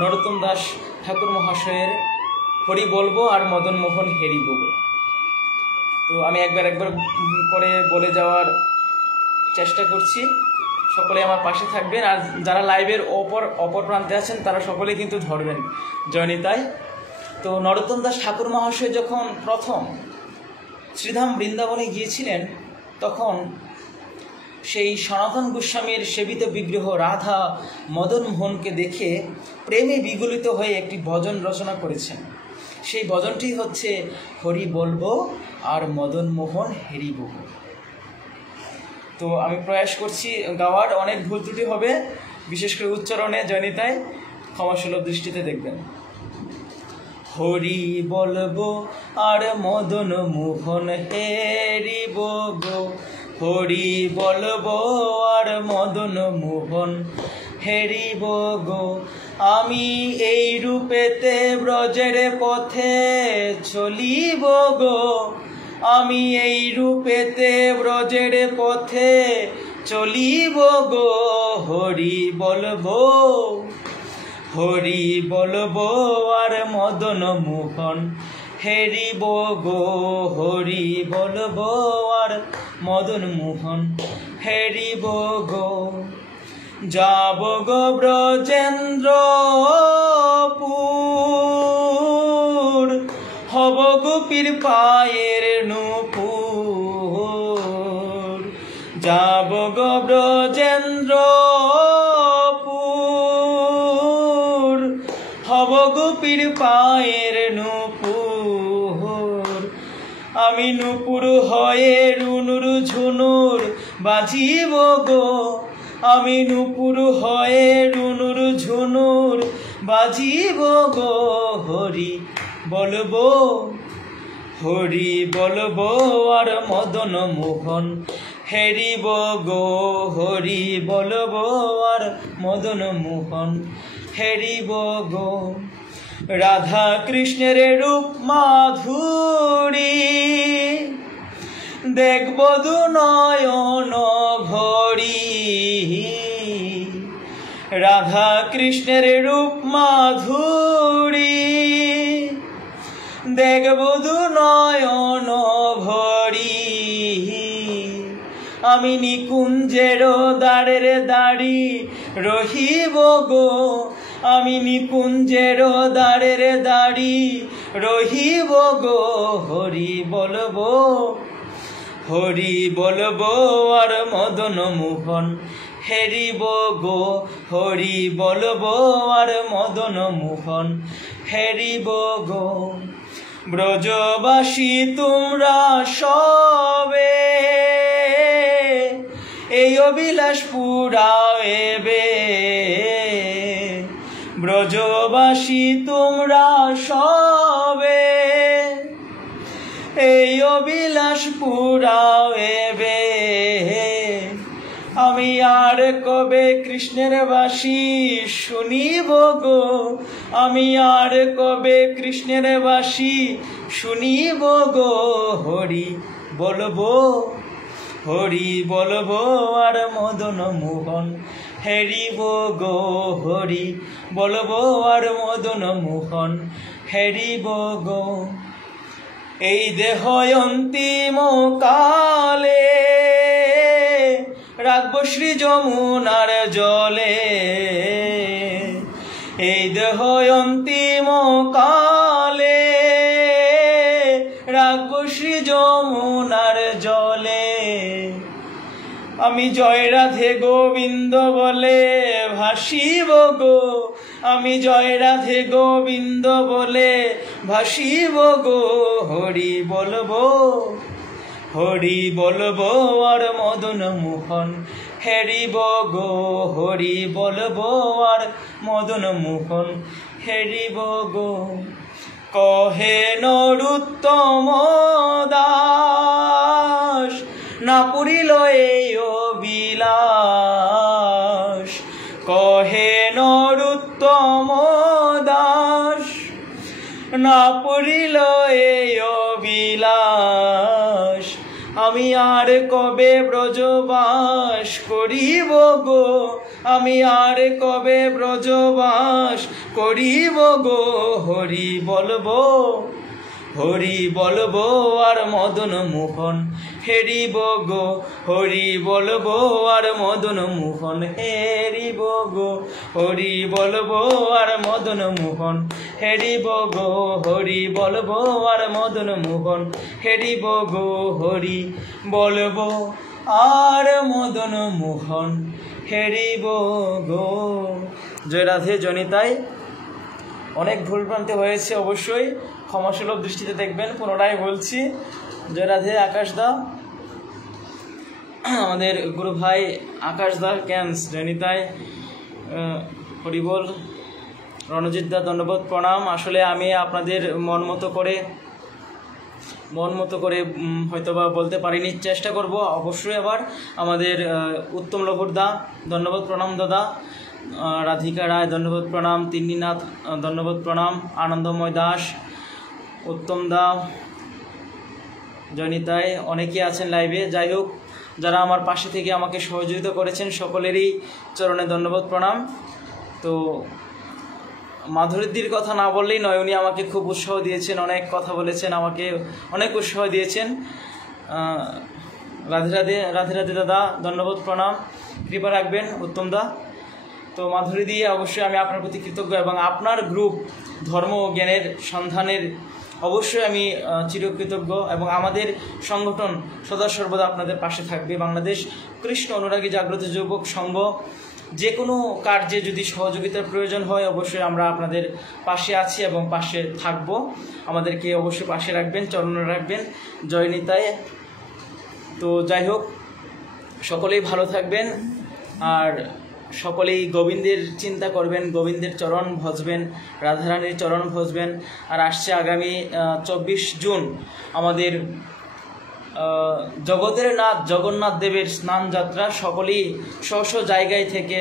নরোত্তম দাস ঠাকুর মহাশয়ের হরি বলবো আর মদন মোহন হেরি বলবো। তো আমি একবার করে বলে যাওয়ার চেষ্টা করছি। সকলে আমার পাশে থাকবেন, আর যারা লাইভের অপর প্রান্তে আছেন তারা সকলে কিন্তু ধরবেন জয়নিতাই। তো নরোত্তম দাস ঠাকুর মহাশয় যখন প্রথম শ্রীধাম বৃন্দাবনে গিয়েছিলেন, তখন সেই সনাতন গোস্বামীর সেবিত বিগ্রহ রাধা মদন মোহনকে দেখে প্রেমে বিগলিত হয়ে একটি ভজন রচনা করেছেন। সেই ভজনটি হচ্ছে হরি বলবো আর মদন মোহন হেরি বলবো। তো আমি প্রয়াস করছি গাওয়ার, অনেক ভুল ত্রুটি হবে, বিশেষ করে উচ্চারণে জয়নিতায় ক্ষমাসুলভ দৃষ্টিতে দেখবেন। হরি বলবো আর মদন মোহন হেরি বলবো, হরি বলবো আর মদন মোহন হেরি বলবো। আমি এই রূপেতে ব্রজের পথে চলিব গো, আমি এই রূপেতে ব্রজের পথে চলিব গো। হরি বলবো, হরি বলবো আর মদন মোহন হেরিব গো, হরি বলবো আর মদন মোহন হেরিব গো। যাব গো ব্রজেন্দ্রপুর, হব গোপীর পায়ের নূপুর। যাব গো ব্রজেন্দ্রপুর, হব গোপীর পায়ের নূপুর। আমি নূপুর হয়ে রুনুর ঝুনুর বাজিব গো, আমি নূপুর হয়ে রুনুর ঝুনুর বাজিব গো। হরি বলবো, হরি বলবো আর মদন মোহন হেরিব গো, হরি বলবো আর মদন মোহন হেরিব গো। রাধা কৃষ্ণের রূপ মাধুরী দেখব দু নয়ন ভরি, রাধা কৃষ্ণের রূপ মাধুরী দেখব দু নয়ন ভরি। আমি নিকুঞ্জের দাঁড়ের দাঁড়ি রহিব গো, আমি নিকুঞ্জের দাঁড়ের দাঁড়ি রহিব গো। হরি বলবো, হরি বলবো আর মদন মোহন হেরিব গো, হরি বলবো আর মদন মোহন হেরিব গো। ব্রজবাসী তোমরা সবে এই অভিলাষ পুরাবে, ব্রজবাসী তোমরা সবে এই অভিলাষ পুরাবে। আমি আর কবে কৃষ্ণের বাসি শুনিব গো, আমি আর কবে কৃষ্ণের বাসি শুনিব গো। হরি বলবো, হরি বলবো আর মদন মোহন হেরিব গো, হরি বলবো আর মদন মোহন হেরিব গো। এই দেহ অন্তিম কালে রাখবো শ্রী যমুনার জলে, এই দেহ অন্তিম কালে রাখবো শ্রী যমুনার জলে। আমি জয় রাধে গোবিন্দ বলে ভাসিব গো, আমি জয় রাধে গোবিন্দ বলে ভাসিব গো। হরি বলবো, হরি বলবো আর মদন মোহন হেরিব গো, হরি বলবো আর মদন মোহন হেরিব গো। কহে নরোত্তম দাস না পুরিল এই অবিলাস, কহে নরোত্তম দাস না পড়িল এই অবিলাস, আমি আর কবে ব্রজবাস করিব গো, আমি আর কবে ব্রজবাস করিব গো। হরি বলবো, হরি বলবো আর মদন মোহন হেরিব গো, হরি বলবো আর মদন মোহন হেরিব গো, হরি বলবো আর মদন মোহন হেরিব গো, হরি বলবো আর মদন মোহন হেরিব গো, হরি বলবো আর মদন মোহন হেরিব গো। জয় রাধে জনিতাই। অনেক ভুলভ্রান্তি হয়েছে, অবশ্যই ক্ষমাসুলভ দৃষ্টিতে দেখবেন। পুনরায় বলছি, জয় রাধে আকাশ দা, আমাদের গুরু ভাই আকাশ দা ক্যান্স, জয়নিতাই হরিবল, রণজিৎ দা দণ্ডবোধ প্রণাম। আসলে আমি আপনাদের মন মতো করে হয়তোবা বলতে পারিনি, চেষ্টা করব অবশ্যই। আবার আমাদের উত্তম লভর দা দণ্ডবোধ প্রণাম দাদা, রাধিকা রায় দণ্ডবোধ প্রণাম, তিন্নিনাথ দণ্ডবোধ প্রণাম, আনন্দময় দাস, উত্তম দা, জয়নিতাই, অনেকেই আছেন লাইভে। যাই হোক, যারা আমার পাশে থেকে আমাকে সহযোগিতা করেছেন সকলেরই চরণে দণ্ডবোধ প্রণাম। তো মাধুরীদির কথা না বললেই নয়, উনি আমাকে খুব উৎসাহ দিয়েছেন, অনেক কথা বলেছেন, আমাকে অনেক উৎসাহ দিয়েছেন। রাধে রাধে, রাধে রাধে দাদা, দণ্ডবোধ প্রণাম, কৃপা রাখবেন উত্তম দা। তো মাধুরী দিয়ে অবশ্যই আমি আপনার প্রতি কৃতজ্ঞ, এবং আপনার গ্রুপ ধর্ম ও জ্ঞানের সন্ধানের অবশ্যই আমি চিরকৃতজ্ঞ, এবং আমাদের সংগঠন সদা সর্বদা আপনাদের পাশে থাকবে। বাংলাদেশ কৃষ্ণ অনুরাগী জাগ্রত যুবক সংঘ, যে কোনো কার্যে যদি সহযোগিতার প্রয়োজন হয় অবশ্যই আমরা আপনাদের পাশে আছি এবং পাশে থাকব। আমাদেরকে অবশ্যই পাশে রাখবেন, চরণে রাখবেন। জয় নিতাই। তো যাই হোক, সকলেই ভালো থাকবেন, আর সকলেই গোবিন্দের চিন্তা করবেন, গোবিন্দের চরণ ভজবেন, রাধারানীর চরণ ভজবেন। আর আসছে আগামী 24 জুন আমাদের জগতের নাথ জগন্নাথ দেবের স্নান যাত্রা। সকলেই স্ব জায়গায় থেকে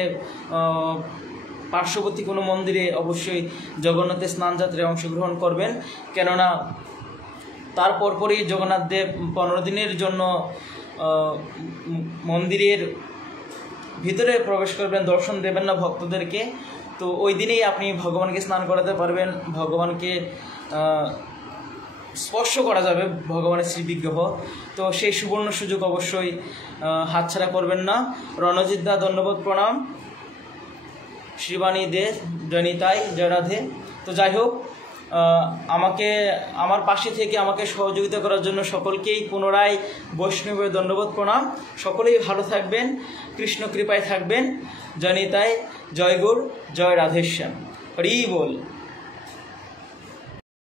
পার্শ্ববর্তী কোনো মন্দিরে অবশ্যই জগন্নাথের স্নান যাত্রায় অংশগ্রহণ করবেন, কেননা তার পরপরই জগন্নাথ দেব 15 দিনের জন্য মন্দিরের ভিতরে প্রবেশ করবেন, দর্শন দেবেন না ভক্তদেরকে। তো ওই দিনেই আপনি ভগবানকে স্নান করাতে পারবেন, ভগবানকে স্পর্শ করা যাবে, ভগবানের শ্রীবিগ্রহ। তো সেই সুবর্ণ সুযোগ অবশ্যই হাতছাড়া করবেন না। রণজিৎ দা দণ্ডবোধ প্রণাম, শ্রীবাণী দে, জয়নিতাই, জয় রাধে। তো যাই হোক, আমার পাশে থেকে আমাকে সহযোগিতা করার জন্য সকলকেই পুনরায় বৈষ্ণবের দণ্ডবোধ প্রণাম। সকলেই ভালো থাকবেন, কৃষ্ণ কৃপায় থাকবেন। জয়নিতাই, জয় গৌর, জয় রাধেশ্যাম, হরি বল।